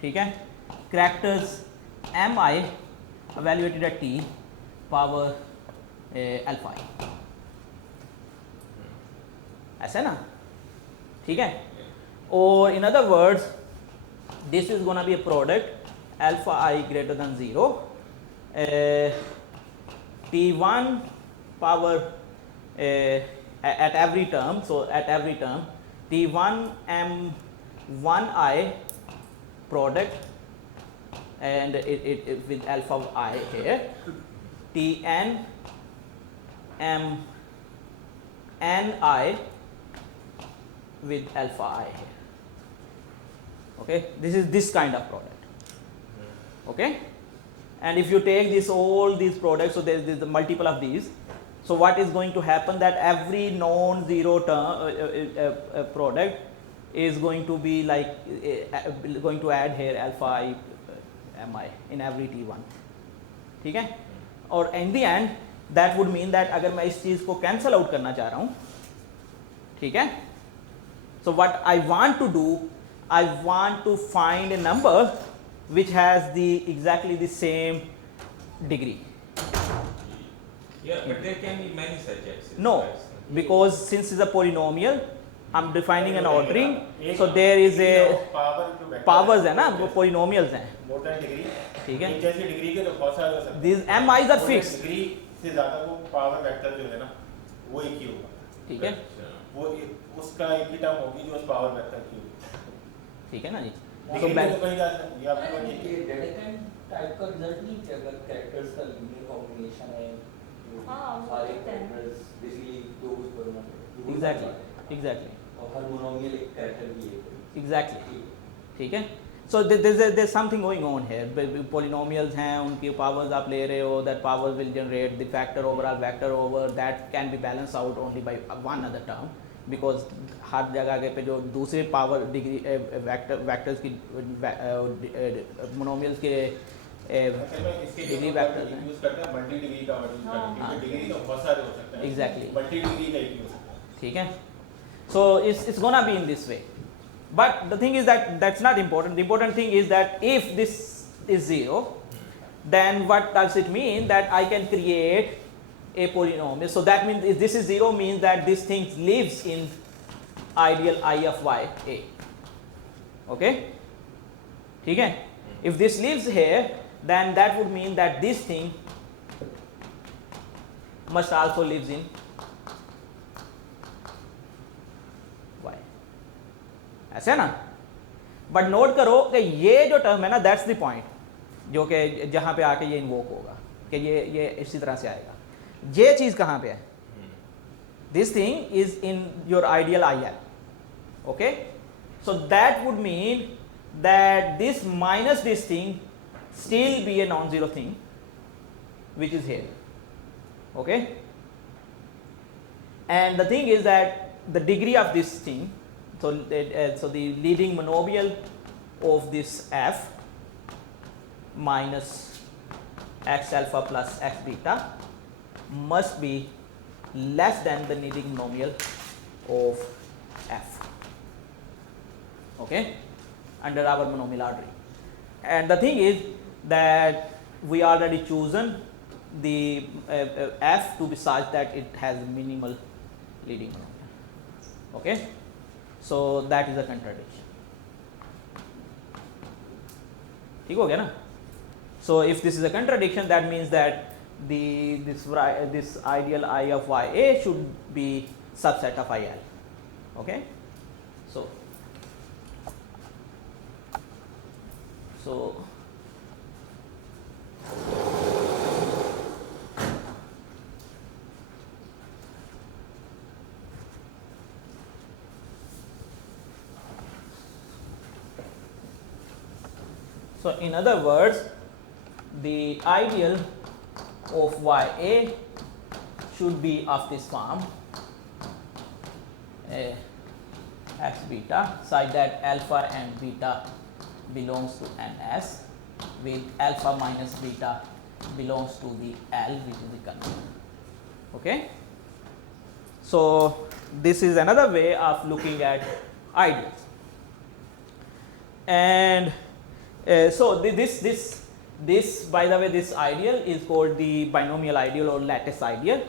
ठीक है, characters mi evaluated at t power alpha I, ऐसा ना, ठीक है. और in other words, this is gonna be a product alpha I greater than 0, t1 power at every term, so at every term t1 m1I product, and it with alpha I here, tn mni with alpha I here. Okay, this is this kind of product. Okay, and if you take this all these products, so there is a multiple of these. So what is going to happen, that every non-zero term product is going to be like going to add here alpha I mi in every t1, ठीक है. और in the end that would mean that अगर मैं इस चीज़ को cancel out करना चाह रहा हूँ, ठीक है, so what I want to do, I want to find a number which has the exactly the same degree. Yeah, but there can be many such x's. No, because since it's a polynomial, I'm defining an ordering, so there is a powers है ना, वो polynomials हैं, motor degree, ठीक है. एक जैसी degree के तो बहुत सारे हो सकते हैं. These mi's are fixed, degree से ज़्यादा वो पावर वेक्टर जो है ना, वो एक ही होगा. ठीक है, वो उसका एक ही टर्म होगी जो उस पावर वेक्टर की होगी. ठीक है ना जी. डिग्री में तो कहीं जा सकते हैं. ये आपको ये डेटा टाइप का रिजल्ट नहीं कि अगर कैरेक्टर्स का लीनियर कॉम्बिनेशन है हाँ, वो सारे होता है। कैरेक्टर्स बेसिकली दो कुछ पोलिनोमियल एग्जैक्टली और हर मोनोमियल एक कैरेक्टर भी है एग्जैक्टली ठीक है. So there's something going on here. Polynomials हैं, उनकी powers आप ले रहे हो, that powers will generate the factor over or vector over, that can be balanced out only by one other term, because हर जगह के पे जो दूसरे power डिग्री vectors की monomials के डिग्री vectors हैं. यूज करते हैं मल्टी डिग्री का यूज करते हैं हाँ. डिग्री तो बहुत सारे हो सकते हैं Exactly. मल्टी डिग्री का एक यूज करते हैं ठीक है. So it's gonna be in this way. But the thing is that that's not important. The important thing is that if this is 0, then what does it mean? That I can create a polynomial. So that means if this is 0 means that this thing lives in ideal I of y a. Okay? ठीक है? If this lives here, then that would mean that this thing must also lives in y. ऐसे है ना. But note करो कि ये जो term है ना, दैट्स द पॉइंट जो कि जहाँ पे आके ये इन्वोक होगा कि ये इसी तरह से आएगा. ये चीज़ कहाँ पे है? This thing is in your ideal I L. Okay, so that would mean that this minus this thing still be a non zero thing which is here. Okay, and the thing is that the degree of this thing, so the leading monomial of this f minus x alpha plus x beta must be less than the leading monomial of f, okay, under our monomial ordering. And the thing is that we already chosen the f to be such that it has minimal leading monomial. Okay, so that is a contradiction. ठीक हो गया ना. So if this is a contradiction, that means that this ideal I of y a should be subset of I L. Okay, so So in other words, the ideal of YA should be of this form, x beta, such that alpha and beta belongs to NS, with alpha minus beta belongs to the L, which is the conjugate. Okay. So this is another way of looking at ideals. And so this by the way, this ideal is called the binomial ideal or lattice ideal.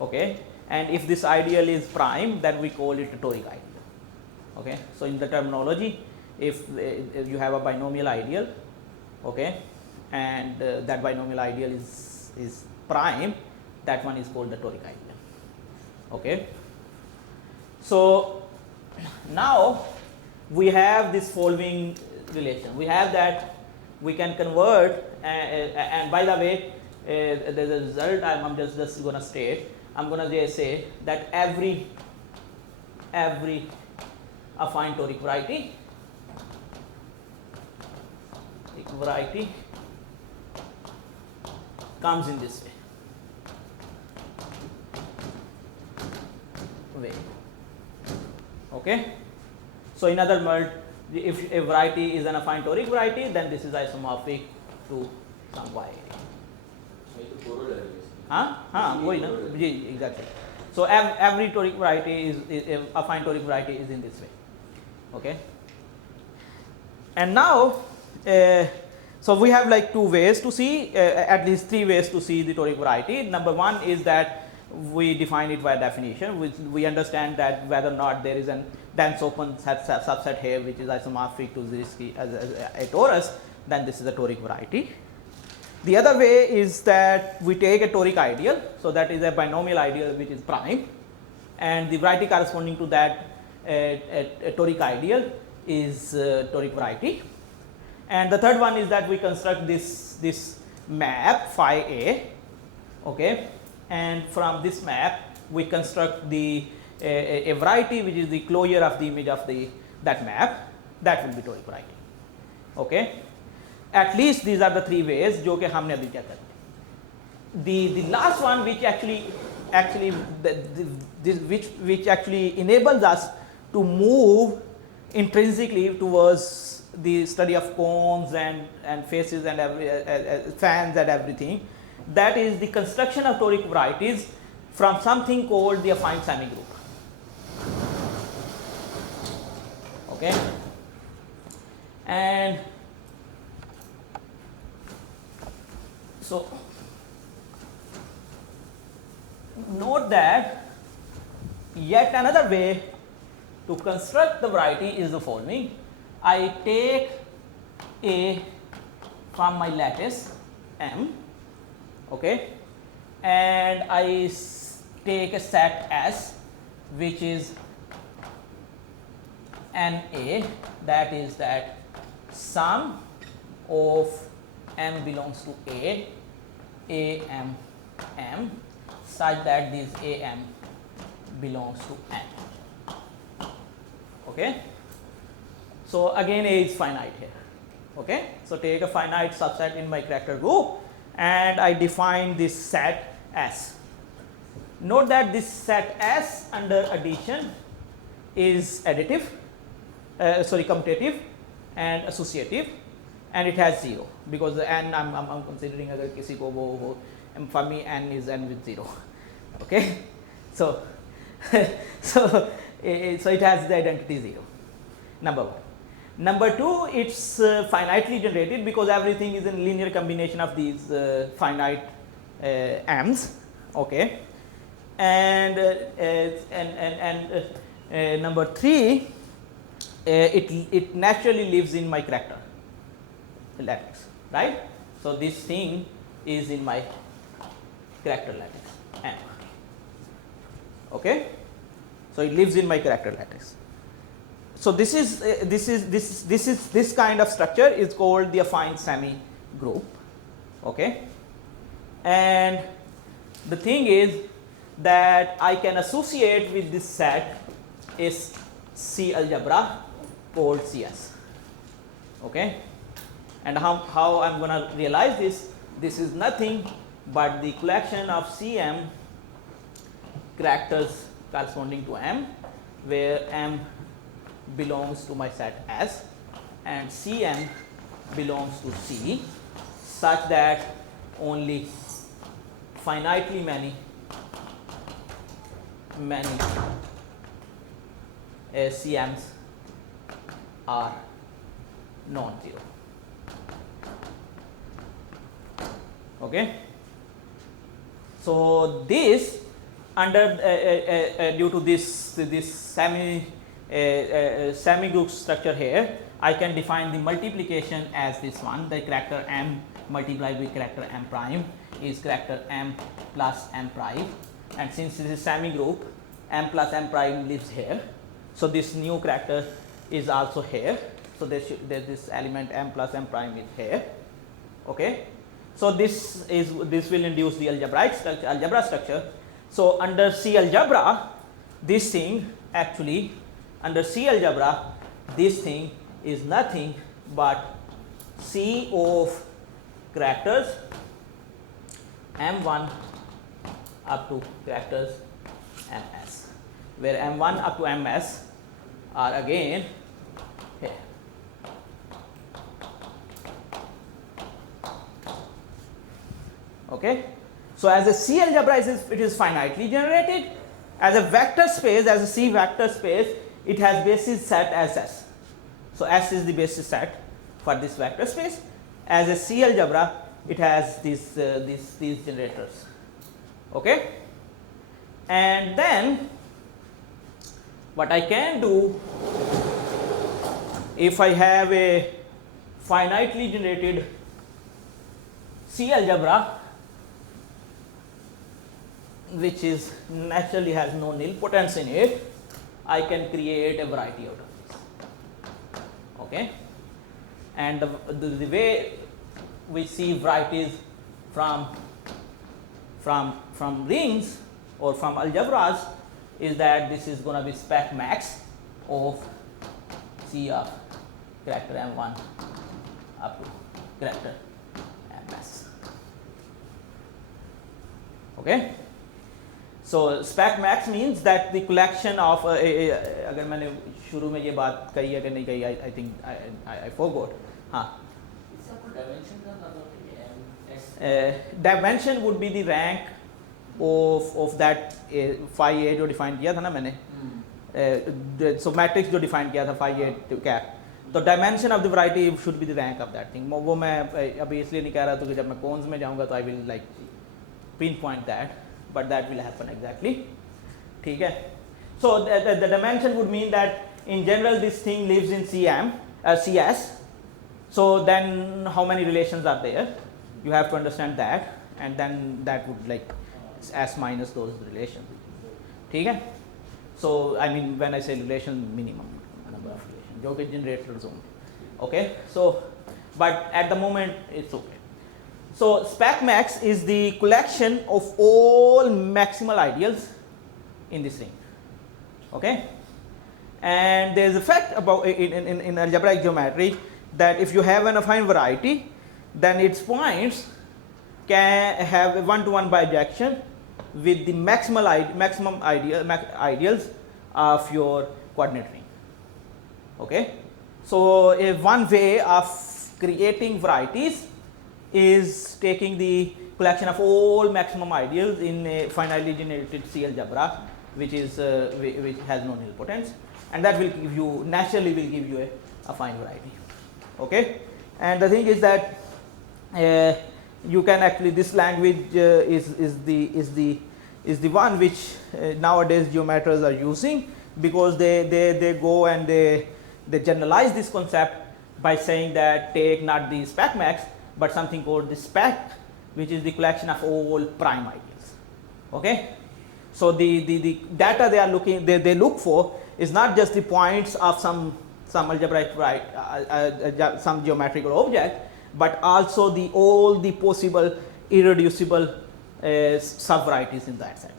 Okay, and if this ideal is prime, then we call it a toric ideal. Okay, so in the terminology, if you have a binomial ideal, okay, and that binomial ideal is prime, that one is called the toric ideal. Okay, so now we have this following relation. We have that we can convert, and by the way, there's a result I'm just going to state. I'm going to say that every affine toric variety comes in this way. Okay, so in other words, if a variety is an affine toric variety, then this is isomorphic to some y. हाँ वही ना जी exactly. So every toric variety is affine toric variety is in this way. Okay, and now so we have like two ways to see, at least three ways to see the toric variety. Number one is that we define it by definition. We understand that whether or not there is an dense open subset here which is isomorphic to this as a torus, then this is a toric variety. The other way is that we take a toric ideal, so that is a binomial ideal which is prime, and the variety corresponding to that a toric ideal is toric variety. And the third one is that we construct this map phi a, okay, and from this map we construct the a variety which is the closure of the image of the that map, that will be toric variety. Okay, at least these are the three ways जो कि हमने अभी क्या कर the last one which actually which actually enables us to move intrinsically towards the study of cones and faces and fans and everything, that is the construction of toric varieties from something called the affine semigroup. Okay, and so note that yet another way to construct the variety is the following. I take A from my lattice M, okay, and I take a set S which is NA, that is that sum of M belongs to A, M, M, such that this AM belongs to M. Okay. So again A is finite here. Okay. So take a finite subset in my character group and I define this set S. Note that this set S under addition is additive, commutative and associative, and it has 0 because the n I'm considering अगर किसी को वो हो, for me n is n with 0. Okay, so so it has the identity 0. Number one. Number two, it's finitely generated because everything is in linear combination of these finite m's. Okay, and number three, it naturally lives in my character lattice, right? So this thing is in my character lattice M. Okay, so it lives in my character lattice. So this kind of structure is called the affine semi group. Okay, and the thing is that I can associate with this set is C algebra called CS. Okay, and how I'm going to realize this? This is nothing but the collection of CM characters corresponding to M, where M belongs to my set S and CM belongs to C, such that only finitely many CMs are non-zero. Okay, so this under due to this semi group structure here, I can define the multiplication as this one. The character M multiplied with character M prime is character M plus M prime, and since this is semi group, M plus M prime lives here, so this new character is also here. So there's this element M plus M prime is here. Okay, so this will induce the algebra structure. So under C algebra, this thing actually under C algebra, this thing is nothing but C of characters M1 up to characters MS, where M1 up to MS are again here. Okay, so as a C algebra it is finitely generated. As a vector space, as a C vector space, it has basis set as S. So S is the basis set for this vector space. As a C algebra, it has these generators. Okay, and then what I can do, if I have a finitely generated C algebra which is naturally has no nilpotence in it, I can create a variety out of this. Okay, and the way we see varieties from from rings or from algebras is that this is going to be spec max of C of character M1 up to character MS. Okay. So spec max means that the collection of अगर मैंने शुरू में ये बात कही है कि नहीं कही, I think I forgot. हाँ. Dimension would be the rank of that phi a जो define किया था ना मैंने. So matrix जो define किया था phi a to cap. तो dimension of the variety should be the rank of that thing. वो मैं अभी इसलिए नहीं कह रहा तो कि जब मैं cones में जाऊँगा तो I will like pinpoint that, but that will happen exactly. ठीक है. So the dimension would mean that in general this thing lives in CS. So then how many relations are there? You have to understand that, and then that would like S minus those relations. ठीक है. So I mean when I say relation, minimum number of relations जो कि generators होंगे. Okay. So but at the moment it's okay. So spec max is the collection of all maximal ideals in this ring. Okay. And there is a fact about in algebraic geometry that if you have an affine variety, then its points can have a one-to-one bijection with the maximum ideals of your coordinate ring. Okay. So one way of creating varieties is taking the collection of all maximum ideals in a finitely generated C algebra, which has no nilpotence, and that will give you naturally a affine variety. Okay. And the thing is that you can actually, this language is the one which nowadays geometers are using, because they go and they generalize this concept by saying that take not the spec max but something called the spec, which is the collection of all prime ideals. Okay. So the data they look for is not just the points of some algebraic some geometrical object, but also all the possible irreducible sub-varieties in that set.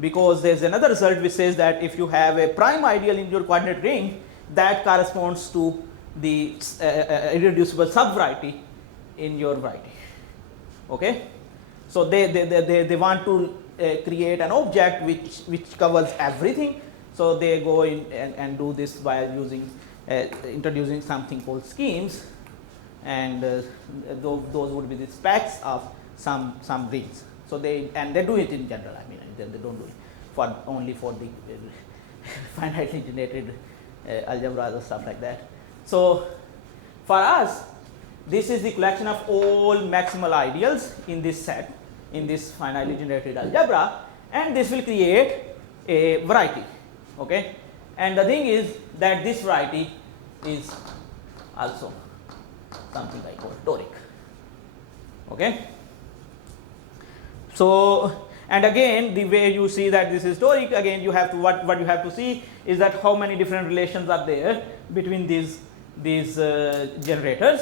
Because there is another result which says that if you have a prime ideal in your coordinate ring, that corresponds to the irreducible sub-variety in your variety. Okay. So they want to create an object which covers everything. So they go in and do this by using introducing something called schemes, and those would be the specs of some rings. So they do it in general. I mean they don't do it only for the finitely generated algebras or stuff like that. So for us, this is the collection of all maximal ideals in this set, in this finitely generated algebra, and this will create a variety. Okay. And the thing is that this variety is also something I call toric. Okay. So, and again the way you see that this is toric, again you have to what you have to see is that how many different relations are there between these generators.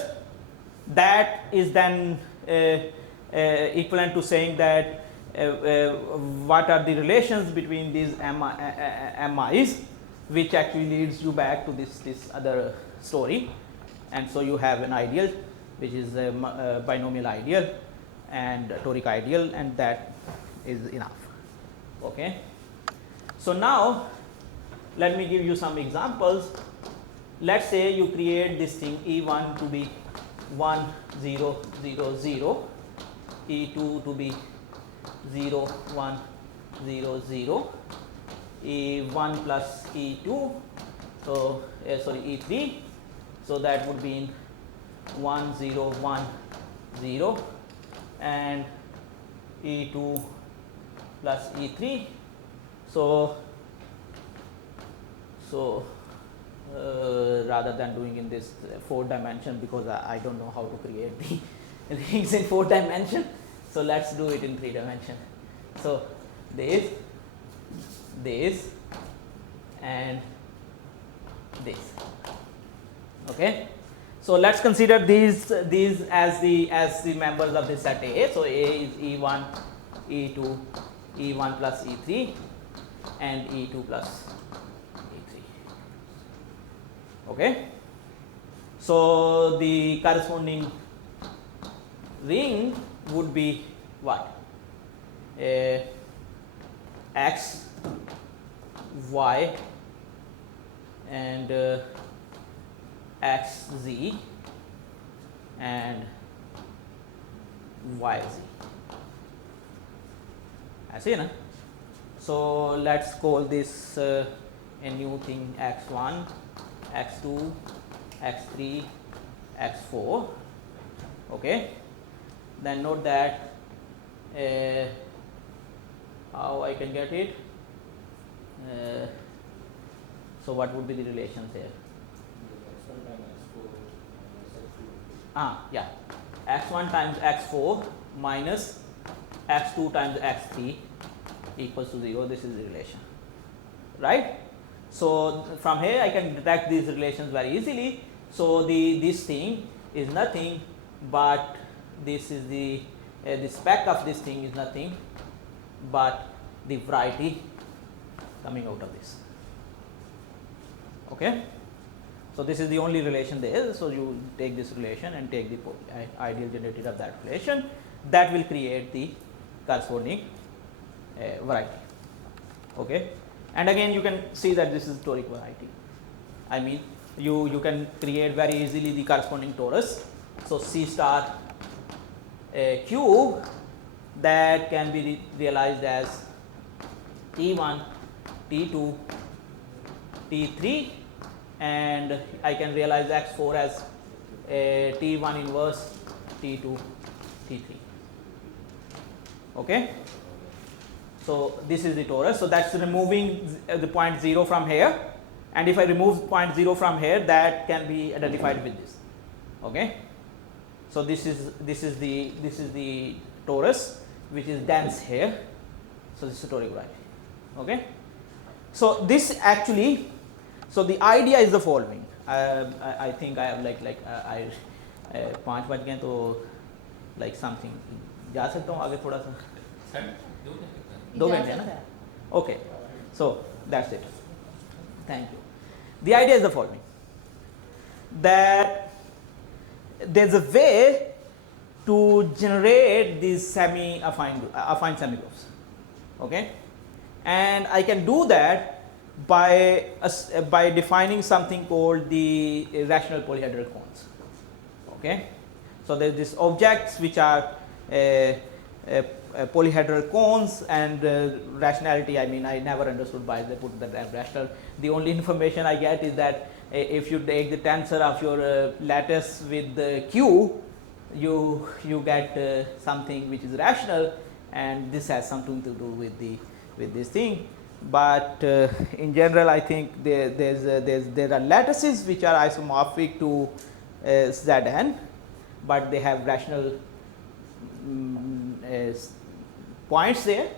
That is then equivalent to saying that what are the relations between these MIs, which actually leads you back to this other story. And so you have an ideal which is a binomial ideal and a toric ideal, and that is enough. Okay. So now let me give you some examples. Let's say you create this thing E1 to be 1 0 0 0, E2 to be 0 1 0 0, E1 plus E2, so sorry E3, so that would be in 1 0 1 0, and E2 plus E3. So rather than doing in this 4 dimension, because I don't know how to create the rings in 4 dimension, so let's do it in 3 dimension. So this and this. Okay. So let's consider these as the members of this set A. So A is E1 E2, E1 plus E3 and E2 plus E3. Okay. So the corresponding ring would be what? X, Y and XZ and YZ. I see, na? So let's call this a new thing X1, X2, X3, X4. Okay. Then note that how I can get it. So what would be the relations here? Yeah, x1 times x4 minus x2 times x3 equals to 0. This is the relation, right? So from here I can detect these relations very easily. So this thing is nothing but this is the spec of this thing is nothing but the variety coming out of this. Okay. So this is the only relation there. So you take this relation and take the ideal generator of that relation, that will create the corresponding variety. Okay. And again you can see that this is toric variety. I mean you can create very easily the corresponding torus. So C star cube that can be realized as T1, T2, T3, and I can realize X4 as T1 inverse, T2, T3. Okay. So this is the torus. So that's removing the point 0 from here, and if I remove point 0 from here, that can be identified with this. Okay. So this is the torus which is dense here. So this is toric variety. Okay. So this actually, so the idea is the following. I think I have like 5 बज गए तो like something जा सकता हूँ आगे थोड़ा सा. Sir 2 घंटे ना. Okay. So that's it. Thank you. The idea is the following, that there's a way to generate these affine semigroups. Okay. And I can do that by defining something called the rational polyhedral cones. Okay. So there are these objects which are polyhedral cones, and rationality, I mean I never understood why they put the rational. The only information I get is that if you take the tensor of your lattice with the Q, you get something which is rational, and this has something to do with this thing. But in general, I think there are lattices which are isomorphic to Zn, but they have rational points there.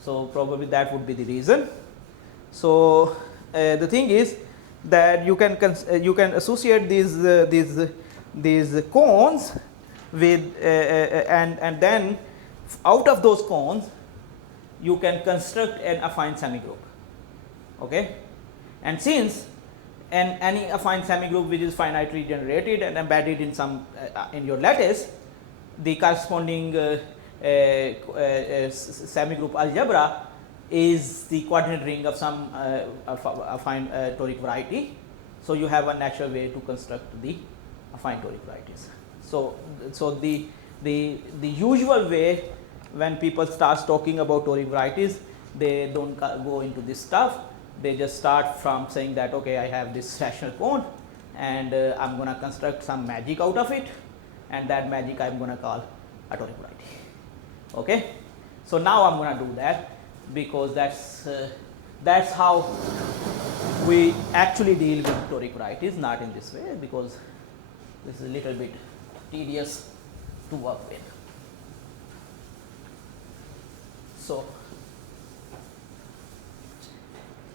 So probably that would be the reason. So the thing is that you can associate these cones with and then out of those cones you can construct an affine semigroup. Okay. And since any affine semigroup which is finitely generated and embedded in some in your lattice, the corresponding semigroup algebra is the coordinate ring of some affine toric variety. So you have a natural way to construct the affine toric varieties. So the usual way when people start talking about toric varieties, they don't go into this stuff. They just start from saying that, okay, I have this rational cone and I'm going to construct some magic out of it, and that magic I'm going to call a toric variety. Okay. So now I'm going to do that, because that's how we actually deal with toric varieties, not in this way, because this is a little bit tedious to work with. So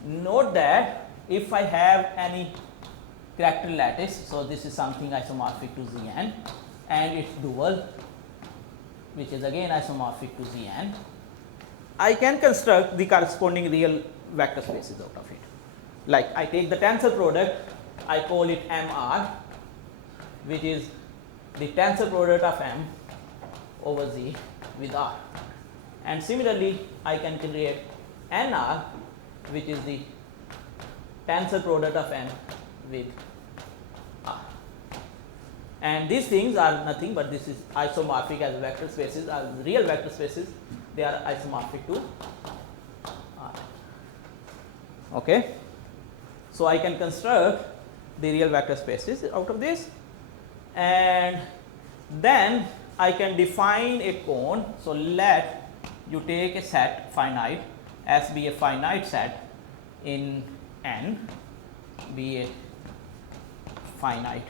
note that if I have any character lattice, so this is something isomorphic to Zn and its dual, which is again isomorphic to Zn. I can construct the corresponding real vector spaces out of it. Like I take the tensor product, I call it MR, which is the tensor product of M over Z with R. And similarly, I can create NR, which is the tensor product of M with R. And these things are nothing but this is isomorphic as vector spaces, as real vector spaces, they are isomorphic to R. Okay. So I can construct the real vector spaces out of this, and then I can define a cone. So let you take a set finite, S be a finite set in N, be a finite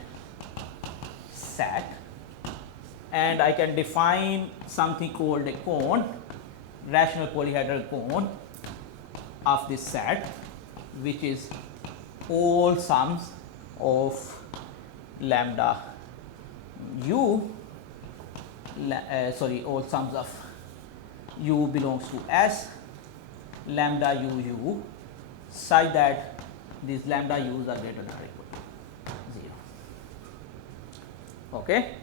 set, and I can define something called a cone, rational polyhedral cone of this set, which is all sums of lambda u, all sums of u belongs to S, lambda u such that these lambda u's are greater than or equal to 0. Okay.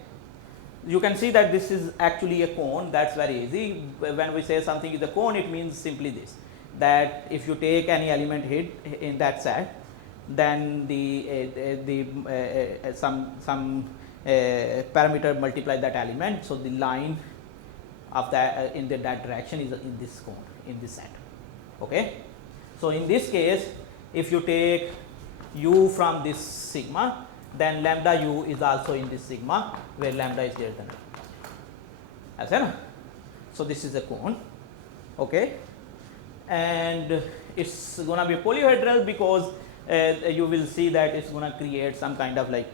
You can see that this is actually a cone. That's very easy. When we say something is a cone, it means simply this, that if you take any element hit in that set, then some parameter multiply that element. So the line of that in that direction is in this cone, in this set. Okay. So in this case, if you take u from this sigma, then lambda u is also in this sigma, where lambda is greater than. As well. So this is a cone. Okay. And it's going to be polyhedral because you will see that it's going to create some kind of like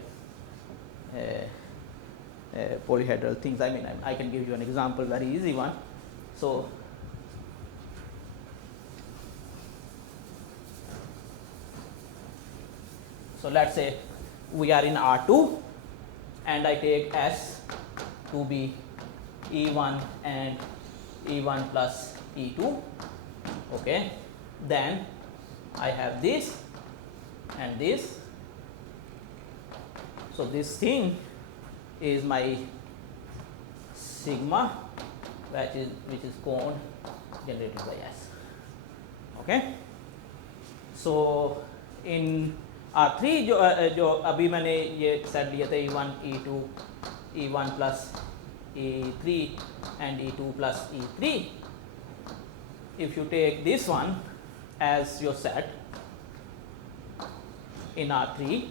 polyhedral things. I mean, I can give you an example, very easy one. So let's say we are in R2 and I take S to be E1 and E1 plus E2. Okay, then I have this and this. So this thing is my sigma, which is cone generated by S. Okay. So in R3 जो अभी मैंने ये set लिया था E1, E2, E1 plus E3 and E2 plus E3. If you take this one as your set in R3,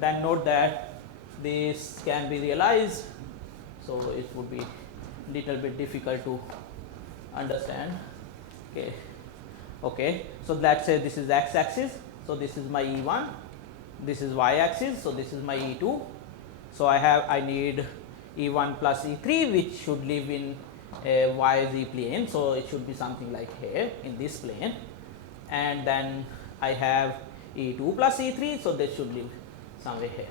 then note that this can be realized, so it would be little bit difficult to understand. Okay. Okay. So let's say this is x-axis. So this is my E1, this is y-axis. So this is my E2. So I need E1 plus E3, which should live in a YZ plane. So it should be something like here in this plane, and then I have E2 plus E3. So they should live somewhere here.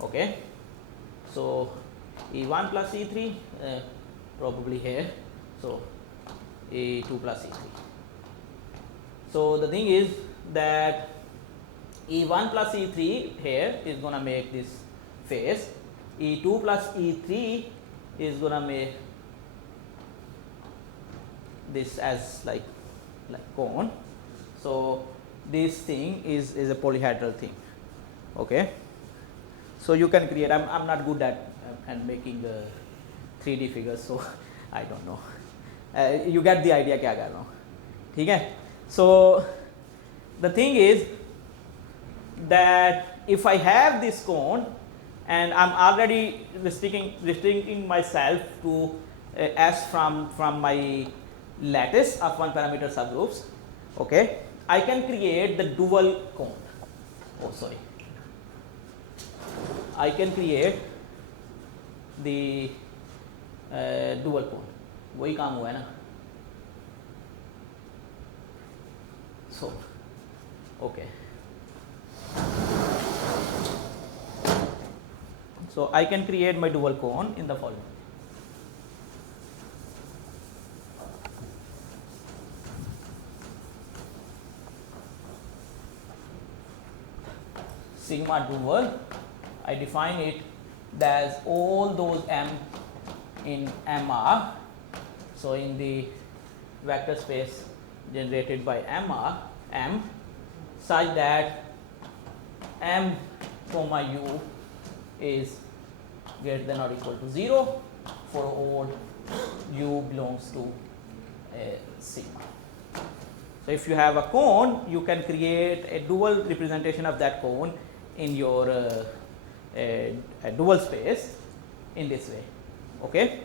Okay. So E1 plus E3 probably here. So E2 plus E3. So the thing is that E1 plus E3 here is going to make this face, E2 plus E3 is going to make this as like cone. So this thing is a polyhedral thing. Okay. So you can create, I'm not good at and making 3D figures, so I don't know. You get the idea क्या कर रहा हूँ, ठीक है? So the thing is that if I have this cone and I'm already restricting myself to S from my lattice of one parameter subgroups, okay, I can create the dual cone. Oh, sorry. I can create the dual cone. वही काम हुआ है ना? So, okay. So I can create my dual cone in the following. sigma dual, I define it as all those m in MR. So in the vector space generated by M such that m comma u is greater than or equal to 0 for all u belongs to sigma. So if you have a cone, you can create a dual representation of that cone in your a dual space in this way. Okay.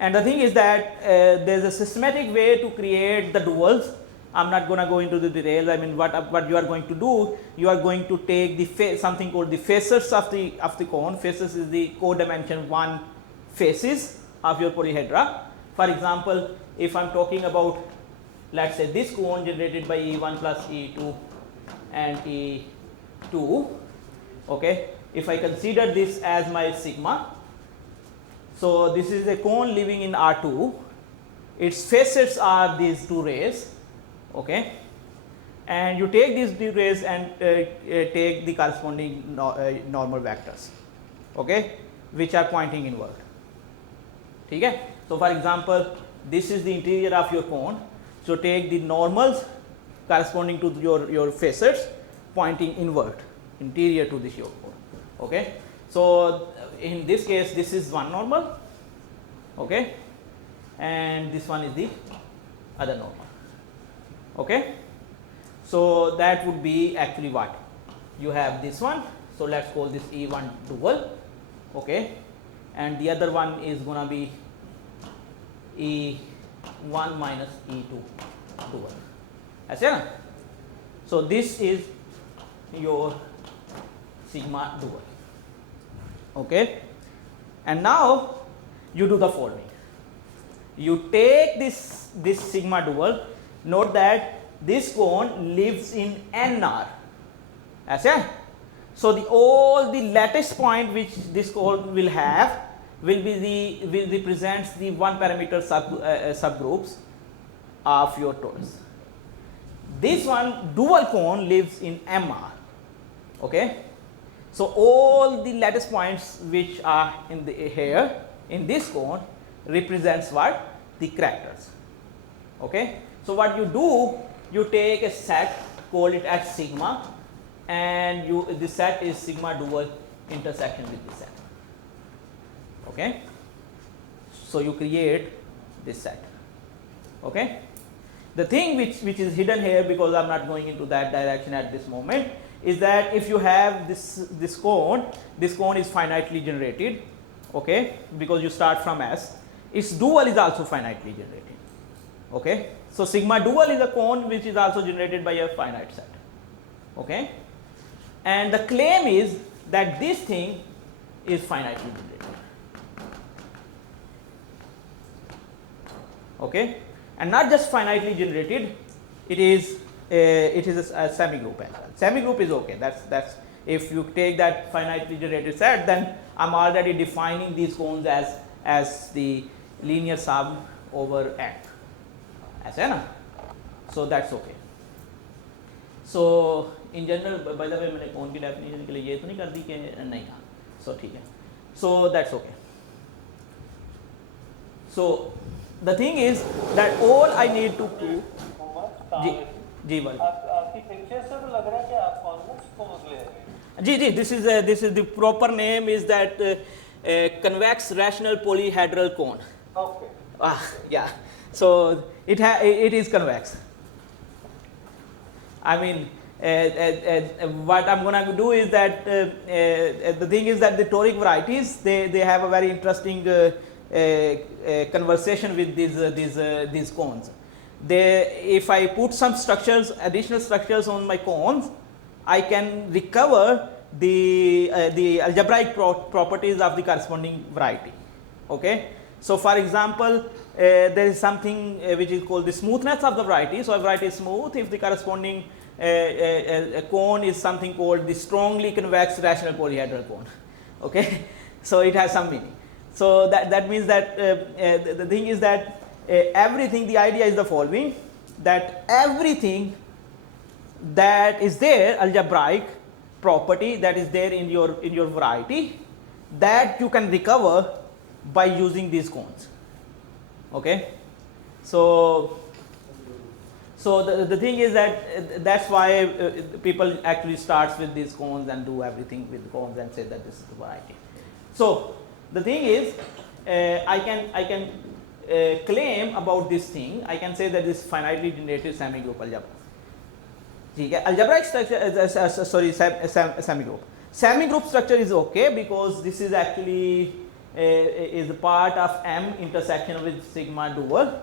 And the thing is that there is a systematic way to create the duals. I'm not going to go into the details. I mean, what you are going to do, you are going to take the something called the facets of the cone. Faces is the co-dimension 1 faces of your polyhedra. For example, if I'm talking about, let's say, this cone generated by E1 plus E2 and E2, okay, if I consider this as my sigma, so this is a cone living in R2, its facets are these two rays, okay, and you take these two rays and take the corresponding normal vectors, okay, which are pointing inward. Okay? So for example, this is the interior of your cone, so take the normals corresponding to your facets pointing inward, interior to this your cone. Okay? So in this case, this is one normal, okay, and this one is the other normal. Okay? So that would be actually what? You have this one, so let's call this E1 dual, okay, and the other one is going to be E1 minus E2 dual. Acha? So this is your sigma dual. Okay, and now you do the following. You take this sigma dual. Note that this cone lives in NR. Acha? So all the lattice point which this cone will have will represents the one parameter subgroups of your torus. This one dual cone lives in MR. Okay. So all the lattice points which are in the here in this cone represents what? The characters. Okay. So what you do, you take a set, call it as sigma, and this set is sigma dual intersection with this set. Okay. So you create this set. Okay. The thing which is hidden here, because I'm not going into that direction at this moment, is that if you have this cone is finitely generated, okay, because you start from S, its dual is also finitely generated. Okay. So sigma dual is a cone which is also generated by a finite set. Okay. And the claim is that this thing is finitely generated. Okay. And not just finitely generated, it is a semigroup as well. Semigroup is okay. That's if you take that finitely generated set, then I'm already defining these cones as the linear sum over N. So that's okay. So in general, by the way, मैंने cone की definition के लिए ये तो नहीं कर दी कि नहीं हाँ. So ठीक है. So that's okay. So the thing is that all I need to prove. जी भाई. आपकी पिक्चर से तो लग रहा है कि आप कॉन्वेक्स कोन ले रहे हैं. जी this is the proper name is that convex rational polyhedral cone. Okay. Yeah. So it is convex. I mean, what I'm going to do is that the thing is that the Toric varieties they have a very interesting conversation with these cones. If I put some structures, additional structures on my cones, I can recover the algebraic properties of the corresponding variety. Okay. So for example, there is something which is called the smoothness of the variety. So a variety is smooth if the corresponding a cone is something called the strongly convex rational polyhedral cone. Okay. So it has some meaning. So that means that the thing is that everything, the idea is the following, that everything that is there algebraic property that is there in your variety that you can recover by using these cones. Okay, so the thing is that that's why people actually starts with these cones and do everything with cones and say that this is the variety. So the thing is, I can claim about this thing. I can say that this finitely generated semi-group algebra. ठीक है, algebraic structure, sorry, semi-group. Semi-group structure is okay because this is actually is a part of M intersection with sigma dual.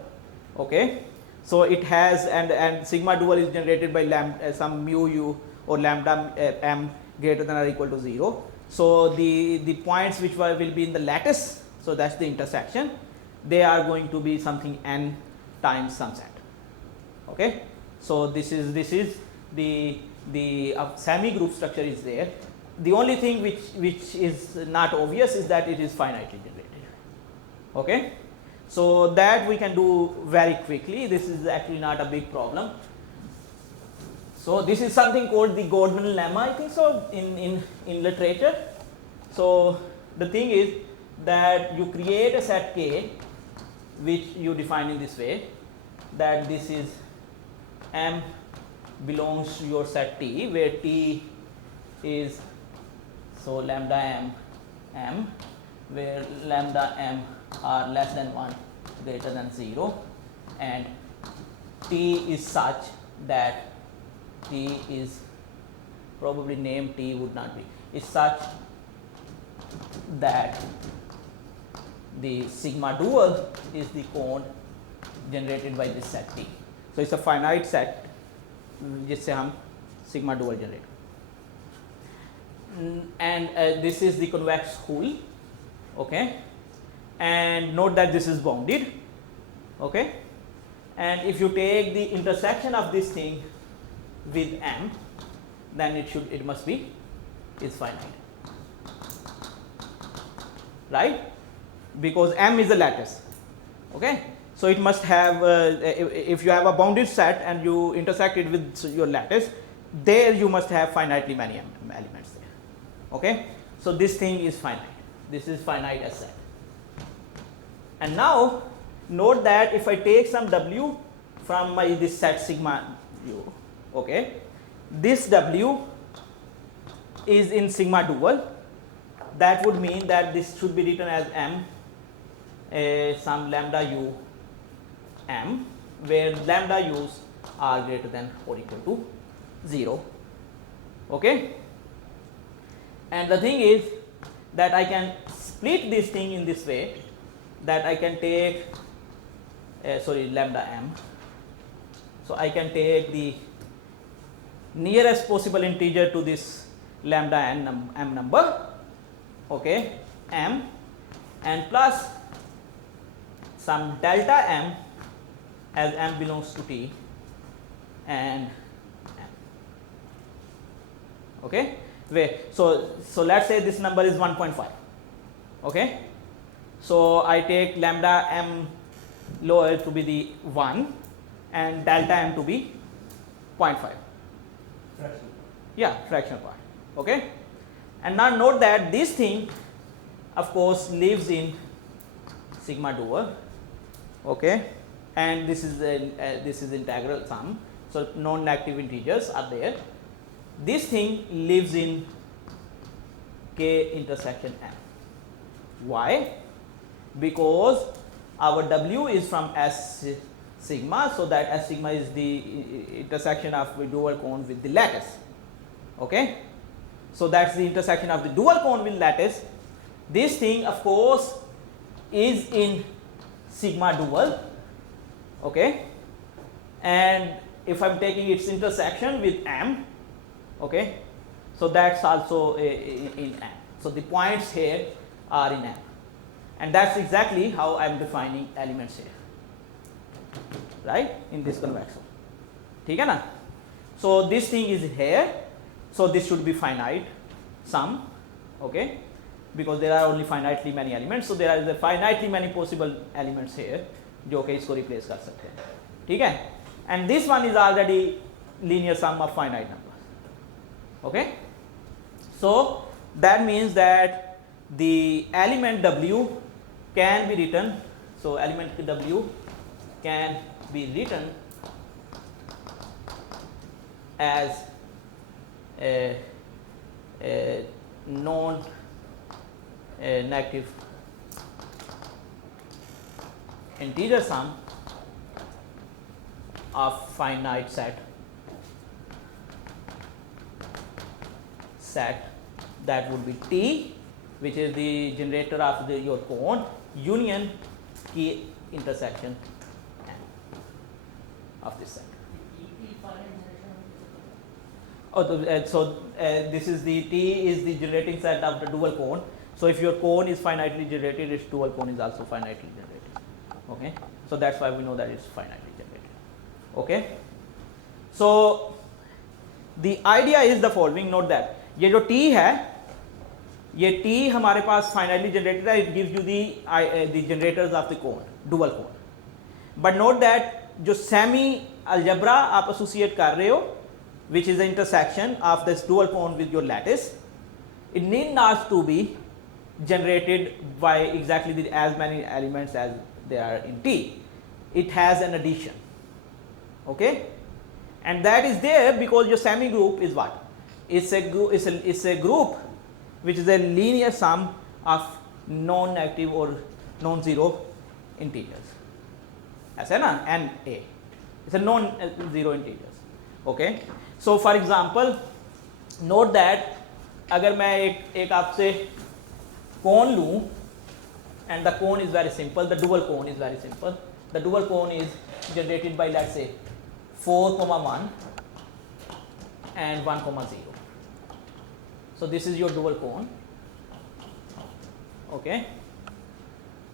Okay, so it has and sigma dual is generated by lambda some mu u or lambda M greater than or equal to 0. So the points which will be in the lattice, so that's the intersection, they are going to be something n times some set. Okay, so this is the semi-group structure is there. The only thing which is not obvious is that it is finitely generated. Okay, so that we can do very quickly. This is actually not a big problem. So this is something called the Goldman lemma, I think so, in literature. So the thing is that you create a set K which you define in this way, that this is M belongs to your set T, where T is so lambda M, where lambda M are less than 1 greater than 0, and T is such that T is probably name T would not be, is such that the sigma dual is the cone generated by this set T. So it's a finite set जिससे हम sigma dual generate. And this is the convex hull. Okay, and note that this is bounded. Okay, and if you take the intersection of this thing with M, then it must be is finite, right? Because M is a lattice. Okay, so it must have if you have a bounded set and you intersect it with your lattice, there you must have finitely many elements there. Okay, so this thing is finite. This is finite as set. And now note that if I take some W from this set sigma u, okay, this W is in sigma dual. That would mean that this should be written as M some lambda u M, where lambda u's are greater than or equal to 0. Okay, and the thing is that I can split this thing in this way, that I can take lambda M. So I can take the nearest possible integer to this lambda M number, okay, M, and plus some delta M as M belongs to T and M. Okay, where so let's say this number is 1.5. Okay, so I take lambda M lower to be the 1 and delta M to be 0.5. Fraction. Yeah, fractional part. Okay, and now note that this thing of course lives in sigma dual. Okay, and this is integral sum, so non-negative integers are there. This thing lives in K intersection M. Why? Because our W is from S sigma, so that S sigma is the intersection of the dual cone with the lattice. Okay, so that's the intersection of the dual cone with lattice. This thing of course is in sigma dual. Okay, and if I'm taking its intersection with M, okay, so that's also in M. So the points here are in M, and that's exactly how I'm defining elements here, right, in this convection. ठीक है ना? So this thing is here, so this should be finite sum, okay, because there are only finitely many elements, so there are the finitely many possible elements here जो कि इसको replace कर सकते हैं. ठीक है? And this one is already linear sum of finite numbers. Okay, So that means that the element W can be written, so element W can be written as a non-negative integer sum of finite set that would be T, which is the generator of your cone, union key intersection of this set. This is the T is the generating set of the dual cone. So if your cone is finitely generated, its dual cone is also finitely generated. Okay, so that's why we know that it's finitely generated. Okay, so the idea is the following. Note that ये जो T है, ये T हमारे पास finitely generated है. It gives you the generators of the cone, dual cone. But note that जो semi algebra आप associate कर रहे हो, which is the intersection of this dual cone with your lattice, it need not to be generated by exactly as many elements as they are in T. It has an addition. Okay, and that is there because your semi group is what? It's a group which is a linear sum of non-negative or non-zero integers. ऐसा है ना, n a. It's a non-zero integers. Okay. So for example, note that अगर मैं एक आपसे cone लूँ, and the cone is very simple, the dual cone is very simple. The dual cone is generated by, let's say, 4,1 and 1,0. So this is your dual cone. Okay,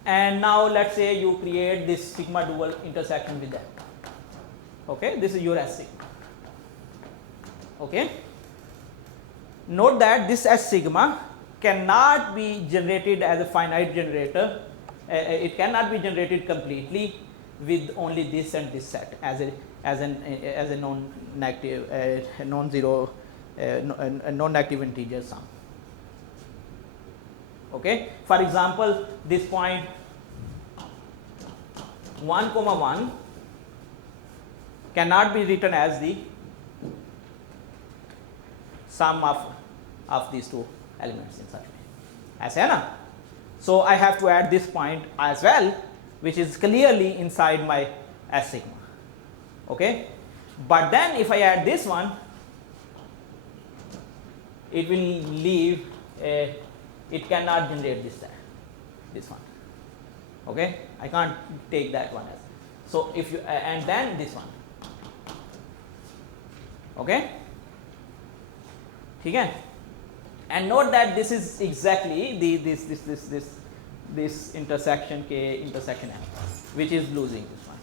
and now let's say you create this sigma dual intersection with that. Okay, this is your S sigma. Okay, note that this S sigma cannot be generated as a finite generator. It cannot be generated completely with only this and this set as a non-negative, non-zero, non-negative integer sum. Okay, for example, this point 1,1 cannot be written as the sum of these two elements in such way. ऐसे है ना? So I have to add this point as well, which is clearly inside my S sigma. Okay, but then if I add this one, it will leave a, it cannot generate this one. Okay, I can't take that one as. So if you and then this one. Okay, ठीक है? And note that this is exactly this intersection के intersection है, which is losing this one.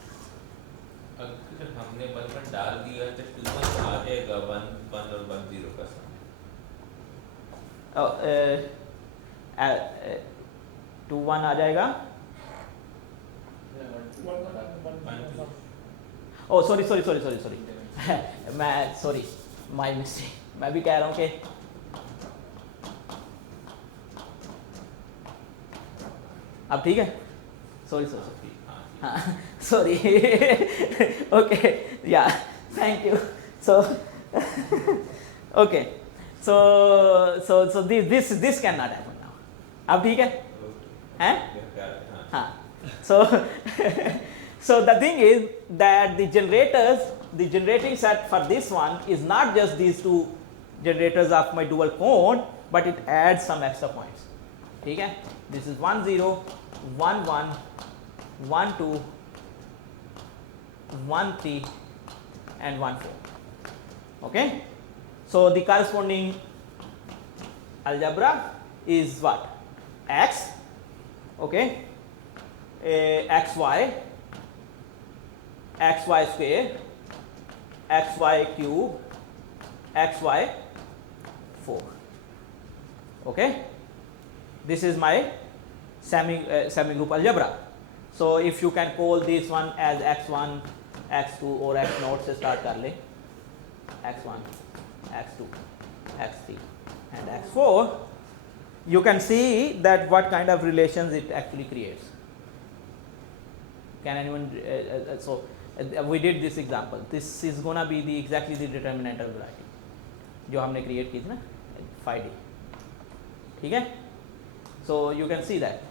अगर हमने 1 डाल दिया तो 2 1 आ जाएगा 1 1 और 1 0 का सम. 2 1 आ जाएगा. Oh sorry मैं sorry my mistake. मैं भी कह रहा हूँ कि अब ठीक है. Sorry. हाँ, sorry. Okay, yeah, thank you. So okay, so this cannot happen now. अब ठीक है? हैं? हाँ. So the thing is that the generating set for this one is not just these two generators of my dual cone, but it adds some extra points. ठीक है? This is 1 0, 1 1, 1 2, 1 3 and 1 4. Okay, so the corresponding algebra is what? X, okay, xy, xy square, xy cube, xy 4. Okay, this is my semi group algebra. So if you can call this one as x1, x2 or x0 से start कर ले, x1, x2, x3 and x4, you can see that what kind of relations it actually creates. Can anyone we did this example. This is gonna be the exactly the determinant variety जो हमने create की थी ना phi d. ठीक है? So you can see that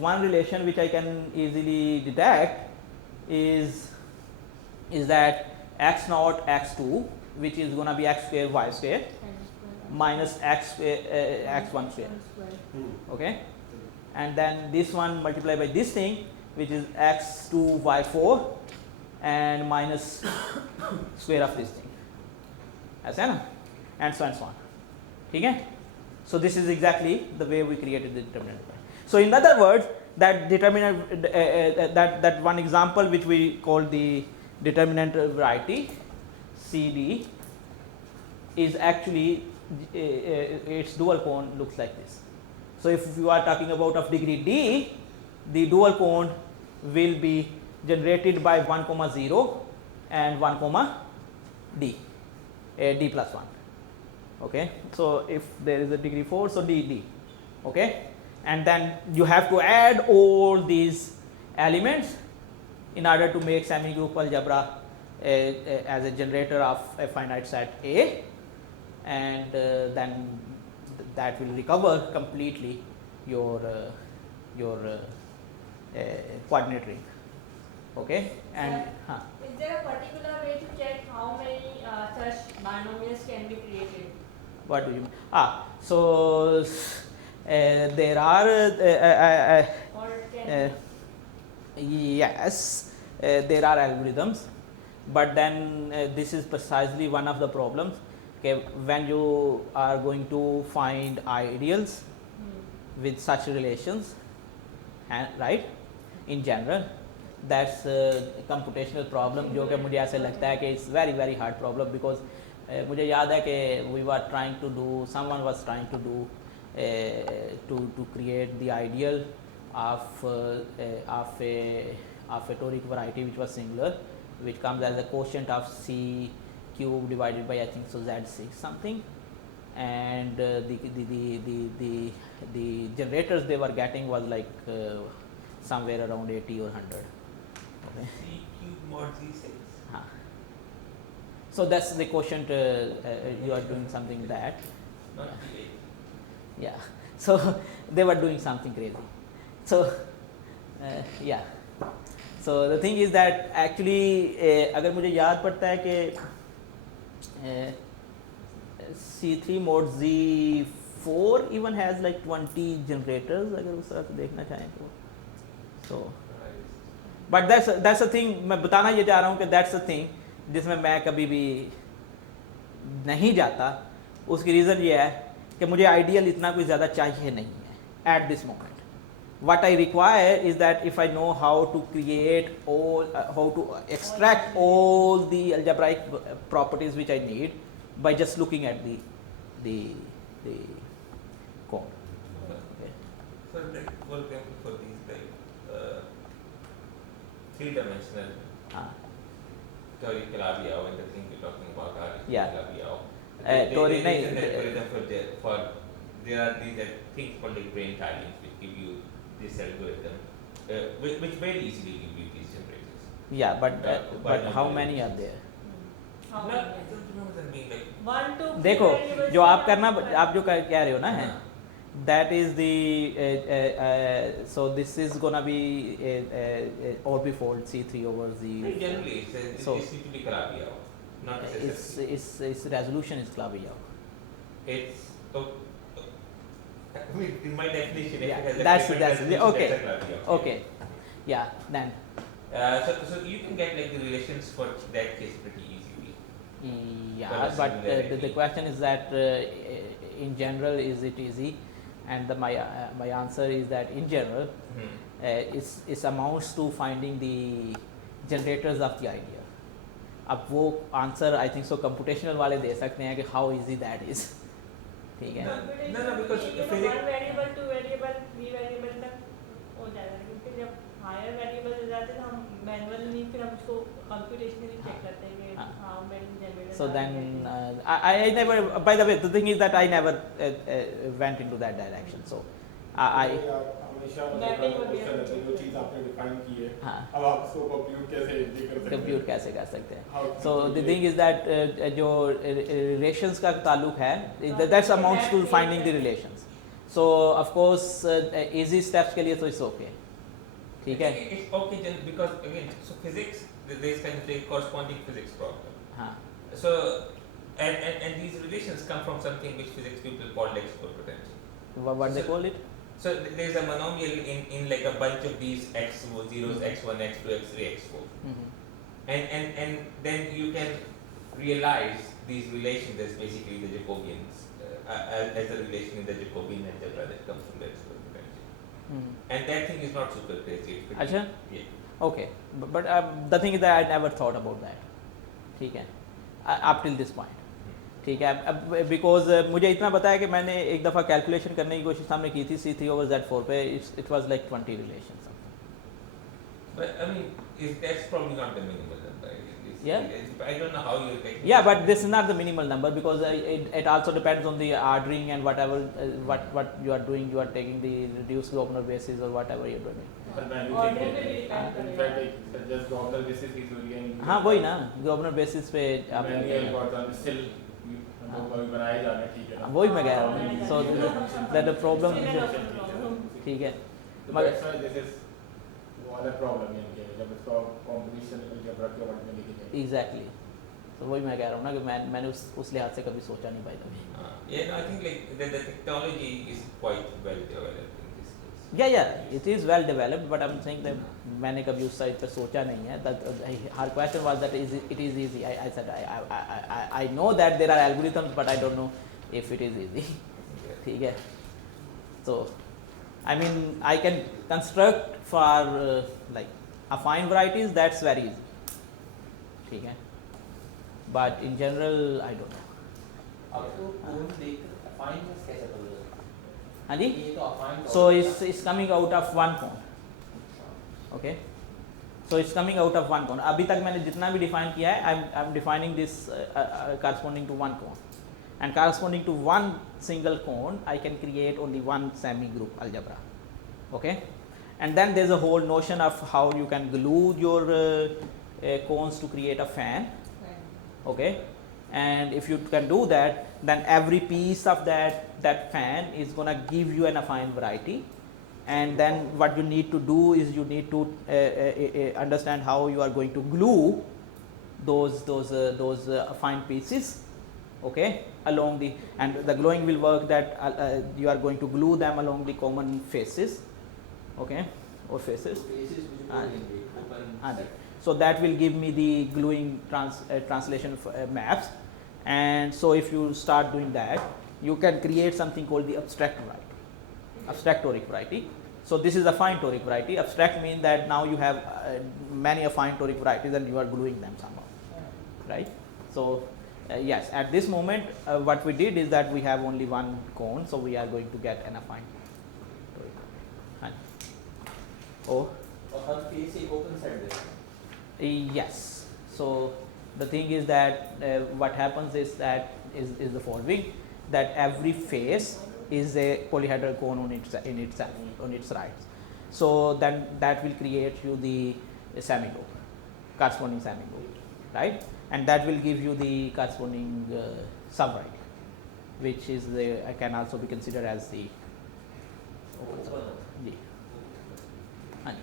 one relation which I can easily detect is that x naught x2, which is gonna be x square y square minus x x1 square. Okay, and then this one multiplied by this thing, which is x2 y4 and minus square of this thing, ऐसा है ना, and so on. ठीक है? So this is exactly the way we created the determinant. So in other words, that determinant that one example which we call the determinant variety CD is actually its dual cone looks like this. So if you are talking about of degree D, the dual cone will be generated by 1, 0 and 1, D, D plus 1. Okay, so if there is a degree 4, so D, okay, and then you have to add all these elements in order to make semi-group algebra as a generator of a finite set A, and then that will recover completely your coordinate ring. Okay, and Is there a particular way to check how many such binomials can be created? what do you mean? So there are Or can yes, there are algorithms, but then this is precisely one of the problems. Okay, when you are going to find ideals with such relations, and right, in general, that's a computational problem जो कि मुझे ऐसे लगता है कि it's very hard problem because मुझे याद है कि we were trying to do, someone was trying to do to create the ideal of a toric variety which was singular, which comes as a quotient of C cube divided by I think so Z6 something, and the generators they were getting was like somewhere around 80 or 100. Okay. C cube mod Z6. So that's the quotient. You are doing something that. Not D8. Yeah. So they were doing something crazy. So yeah. So the thing is that actually अगर मुझे याद पड़ता है कि C3 mod Z4 even has like 20 generators अगर उस तरह से देखना चाहें तो. So but that's the thing मैं बताना ये चाह रहा हूँ कि that's the thing जिसमें मैं कभी भी नहीं जाता. उसकी रीज़न ये है कि मुझे आइडियल इतना कोई ज़्यादा चाहिए नहीं है at this moment. What I require is that if I know how to create all, how to extract all the algebraic properties which I need by just looking at the code. Okay. So like for example for these like three-dimensional Toric Varieties and the thing we're talking about are Yeah. Toric Varieties. for there are these things called like brain tilings which give you this algorithm which very easily give you these generators. Yeah, but how many are there? how No, many? I don't remember the name like 1, 2, 3 देखो variables जो आप can करना be आप जो कह रहे हो ना है that is the so this is gonna be orbifold C3 over Z. generally So- it's simply Calabi-Yau, not necessarily. Its resolution is Calabi-Yau. It's I mean, in my definition, Yeah, if it has a that's- different that's- resolution, okay. that's a Calabi-Yau. Okay, yeah, then So you can get like the relations for that case pretty easily. yeah, But but the similarity. question is that in general is it easy, and my answer is that in general it amounts to finding the generators of the idea. अब वो answer I think so computational वाले दे सकते हैं कि how easy that is. ठीक है. No, because one variable, 2 variable, 3 variable तक हो जाएगा, क्योंकि जब हायर वेरिएबल दे जाते हैं तो हम मैनुअली फिर हम उसको कंप्यूटेशनली चेक करते हैं कि हाँ. How many generators So then I never, by the way, the thing is that I never went into that direction. So I आप हमेशा Mapping मतलब वगैरह क्वेश्चन है जो चीज़ आपने डिफाइन की है हाँ. अब आप उसको कंप्यूट कैसे ये कर सकते हैं कंप्यूट कैसे कर सकते हैं. How So to the do thing it? is that जो relations का ताल्लुक है, that amounts to finding the relations. So of course easy steps के लिए तो it's okay. ठीक है. It's okay then because again, so physics, there is kind of a corresponding physics problem. हाँ. So, and these relations come from something which physics people call Lexicon potential. What they So- call it? So there is a monomial in like a bunch of these x zeros, x1, x2, x3, x4, Mhm. and then you can realize these relations as basically the Jacobians, as a relation in the Jacobian algebra that comes from Lexicon potential. Mhm. And that thing is not super crazy. It's pretty, अच्छा. yeah. Okay, but the thing is that I never thought about that. ठीक है. Up till this point. ठीक है. अब because मुझे इतना पता है कि मैंने एक दफ़ा कैलकुलेशन करने की कोशिश हमने की थी C3/Z4 पे. It was like 20 relations. But I mean, that's probably not the minimal number. Yeah. I don't know how you're taking. Yeah, but this is not the minimal number because it also depends on the ordering and whatever what you are doing. You are taking the reduced Grosvenor basis or whatever you're doing. But when you Order take पे भी it, depend in करेगा. fact, just Grosvenor basis is really an हाँ वही ना, Grosvenor basis पे आप manual algorithm still हम लोग बनाए जा रहे हैं ठीक है ना वही मैं कह रहा हूँ. So that the problem Still is an problem. ठीक है. तो that's why this is one problem है कि जब इसको कॉम्बिनेशन अलजेब्रा के वर्ड में लिखी जाए Exactly. So वही मैं कह रहा हूँ ना कि मैंने उस लिहाज से कभी सोचा नहीं भाई तभी. Yeah, no, I think like the technology is quite well developed in this case. Yeah, it is well developed, but I'm saying that मैंने कभी उस साइड पर सोचा नहीं है. That her question was that it is easy. I said I know that there are algorithms, but I don't know if it is easy. ठीक है. So I mean I can construct for like affine varieties. That's very easy. ठीक है. But in general I don't know. आपको कौन देख अफाइन कैसे पता चला? हाँ जी. ये तो अफाइन So it's coming out of one cone. Okay. So it's coming out of one cone. अभी तक मैंने जितना भी define किया है, I'm defining this corresponding to one cone, and corresponding to one single cone, I can create only one semi-group algebra. Okay. And then there's a whole notion of how you can glue your cones to create a fan. Okay. And if you can do that, then every piece of that fan is gonna give you an affine variety. And then what you need to do is you need to understand how you are going to glue those affine pieces, okay, along the, and the gluing will work that you are going to glue them along the common faces, okay, or faces. faces which हाँ go ji. in the open हाँ जी. set. So that will give me the gluing translation maps. And so if you start doing that, you can create something called the abstract variety, abstract toric variety. So this is a affine toric variety. Abstract means that now you have many affine toric varieties and you are gluing them somehow, right? So yes, at this moment what we did is that we have only one cone, so we are going to get an affine toric. हाँ. Oh. और हर face एक open set देता है. Yes. So the thing is that what happens is that is the following, that every face is a polyhedral cone on its rights. So then that will create you the semigroup, corresponding semigroup, right? And that will give you the corresponding subvariety, which is the, I can also be considered as the open subvariety. जी. हाँ जी.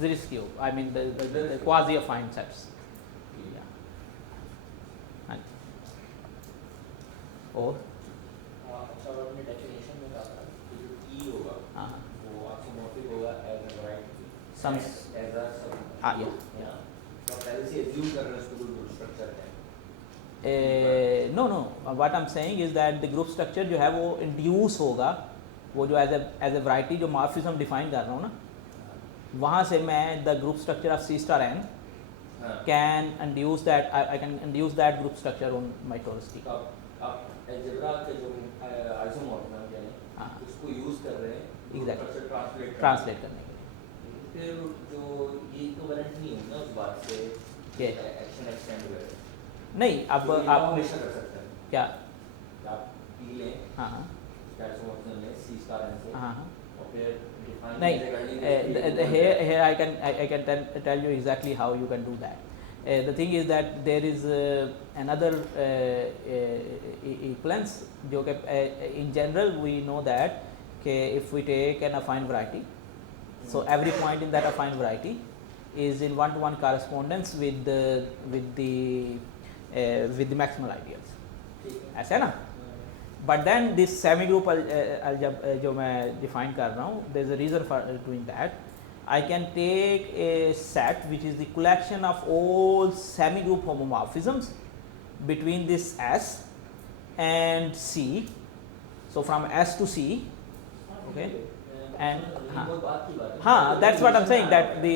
Zeris cube. I mean the quasi affine sets. Yeah. हाँ जी. और अच्छा और अपने definition में कहा था कि जो T होगा हाँ वो आक्सोमोर्फिक होगा as a variety Some- as a sub. हाँ yeah. तो पहले से अज्यूम कर रहे हैं उसको कोई स्ट्रक्चर है. No, what I'm saying is that the group structure जो है वो induce होगा, वो जो as a variety जो morphism define कर रहा हूँ ना, वहाँ से मैं the group structure of C star n can induce that, I can induce that group structure on my torus T. तो आप अलजेब्रा के जो आइसोमॉर्फ नाम क्या है हाँ उसको यूज कर रहे हैं Exactly. ट्रांसलेट ट्रांसलेट करने के लिए. फिर जो ये इक्विवेलेंट नहीं होगा उस बात से ये एक्शन एक्सटेंड हुआ है नहीं अब तो ये आप हमेशा कर सकते हैं क्या आप पी लें हाँ हाँ कैसे ऑप्शन लें सी स्टार एन से हाँ हाँ और फिर डिफाइन नहीं कैसे करनी here I can tell you exactly how you can do that. The thing is that there is another equivalence जो कि in general we know that if we take an affine variety, so every point in that affine variety is in one-to-one correspondence with the maximal ideals. ऐसा है ना? But then this semi group जो मैं define कर रहा हूँ, there is a reason for doing that. I can take a set which is the collection of all semi group homomorphisms between this S and C. So from S to C, okay, and हाँ, that's what I'm saying. That the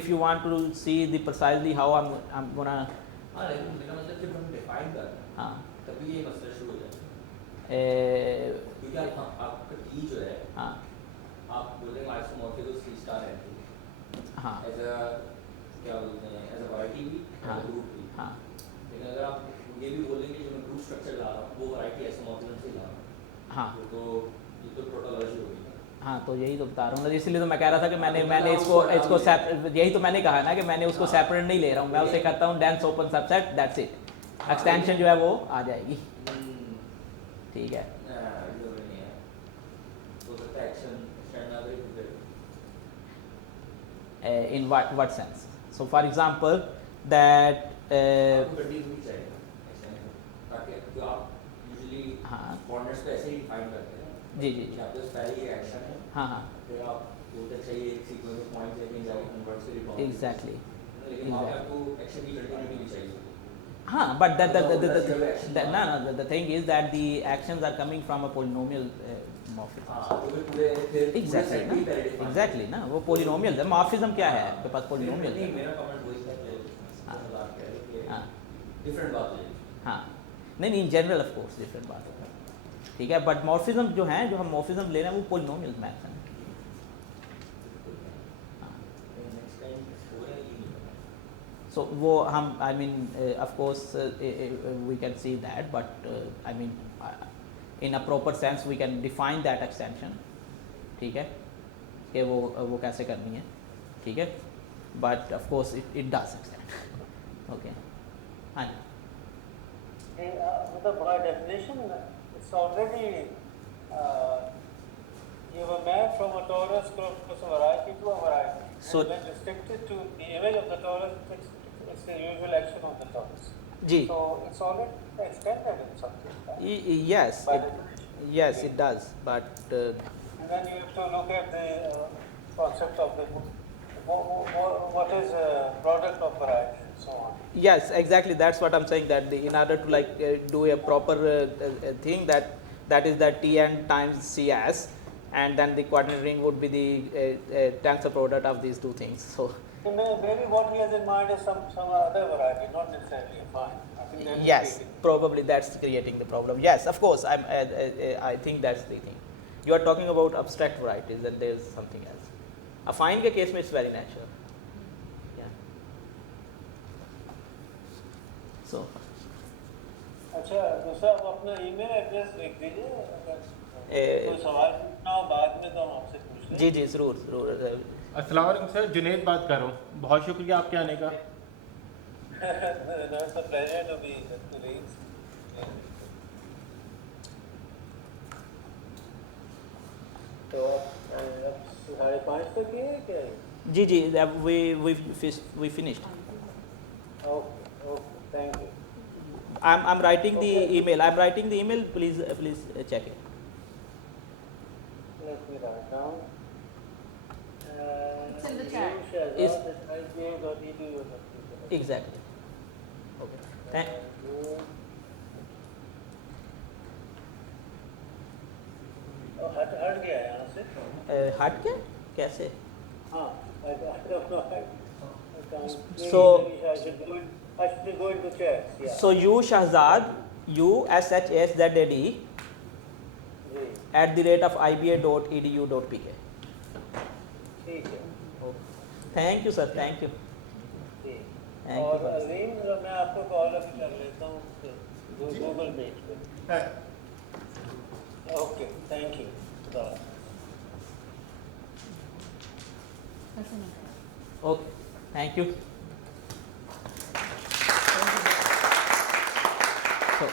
if you want to see the precisely how I'm gonna हाँ लेकिन मेरा मतलब जब हम define कर रहे हैं हाँ तभी ये मसला शुरू हो जाता है क्योंकि आपका टी जो है हाँ आप बोलेंगे आइसोमॉर्फिक सी स्टार है हाँ एज अ क्या बोलते हैं एज अ वैरायटी भी हाँ एज अ ग्रुप भी हाँ लेकिन अगर आप ये भी बोलेंगे जो मैं ग्रुप स्ट्रक्चर ला रहा हूँ वो वैरायटी आइसोमॉर्फिक से ला रहा हूँ हाँ तो ये तो टोटोलॉजी हो गई ना हाँ तो यही तो बता रहा हूँ, इसलिए तो मैं कह रहा था कि मैंने इसको यही तो मैंने कहा ना कि मैंने उसको सेपरेट नहीं ले रहा हूँ, मैं उसे कहता हूँ dense open subset, that's it. Extension जो है वो आ जाएगी, ठीक है. In what sense? So for example that हाँ कॉर्नर्स पे ऐसे ही डिफाइन करते हैं जी जी कि आपके पास पहले ये एक्शन है हाँ हाँ फिर आप बोलते चाहिए एक सीक्वेंस ऑफ पॉइंट्स लेके जाके कन्वर्ट से रिकॉर्ड एग्जैक्टली लेकिन वहाँ पे आपको एक्शन की कंटिन्यूटी भी चाहिए हाँ but the thing is that the actions are coming from a polynomial morphism. हाँ तो फिर Exactly ना वो polynomial है. Morphism क्या है आपके पास? polynomial नहीं मेरा कमेंट वही था कि बात कह रहे कि हाँ डिफरेंट बात है हाँ नहीं in general of course different बात है, ठीक है. बट मॉर्फिज्म जो है, जो हम मॉर्फिज्म ले रहे हैं वो पोलिनोमियल मैथ्स हैं. सो वो हम I mean of course we can see that, but I mean in a proper sense we can define that extension, ठीक है, कि वो कैसे करनी है, ठीक है. But of course it does extend. Okay हाँ जी. By definition, it's already you have a map from a torus plus a variety to a variety. So and when restricted to the image of the torus, it's the usual action of the torus. Ji. So it's already extended in something. Yes, By it, definition. yes, it does. But And then you have to look at the concept of the what is a product of variety and so on. yes, exactly. That's what I'm saying. That in order to like do a proper thing, that is that Tn times Cs, and then the coordinate ring would be the tensor product of these two things. So Maybe what he has in mind is some other variety, not necessarily a fine. I think that's yes, creating. probably that's creating the problem. Yes, of course. I think that's the thing. You are talking about abstract varieties, and there's something else. Affine के case में it's very natural. Yeah. So अच्छा दूसरा आप अपना email address लिख दीजिए, अगर कोई सवाल पूछना हो बाद में तो हम आपसे पूछ लें. जी जी जरूर जरूर. अस्सलाम वालेकुम सर, जुनैद बात कर रहा हूँ. बहुत शुक्रिया आपके आने का. No, it's a pleasure to be colleagues. तो आप 5:30 तक ही है क्या? जी जी we finished. Okay, thank you. I'm writing the Okay. email. I'm writing the email. Please check it. Let me write down. It's in the chat. Exactly. Okay. Thank. हट गया है यहाँ से. हट के कैसे? हाँ, I don't know. So- I should be going to church. Yeah. So you Shahzad, USHSZAD ji. @iba.edu.pk. ठीक है. Okay. Thank you sir, thank you. और अजीम मैं आपको कॉल अभी कर लेता हूँ गूगल मीट पे। Okay, thank you. Okay, thank you. So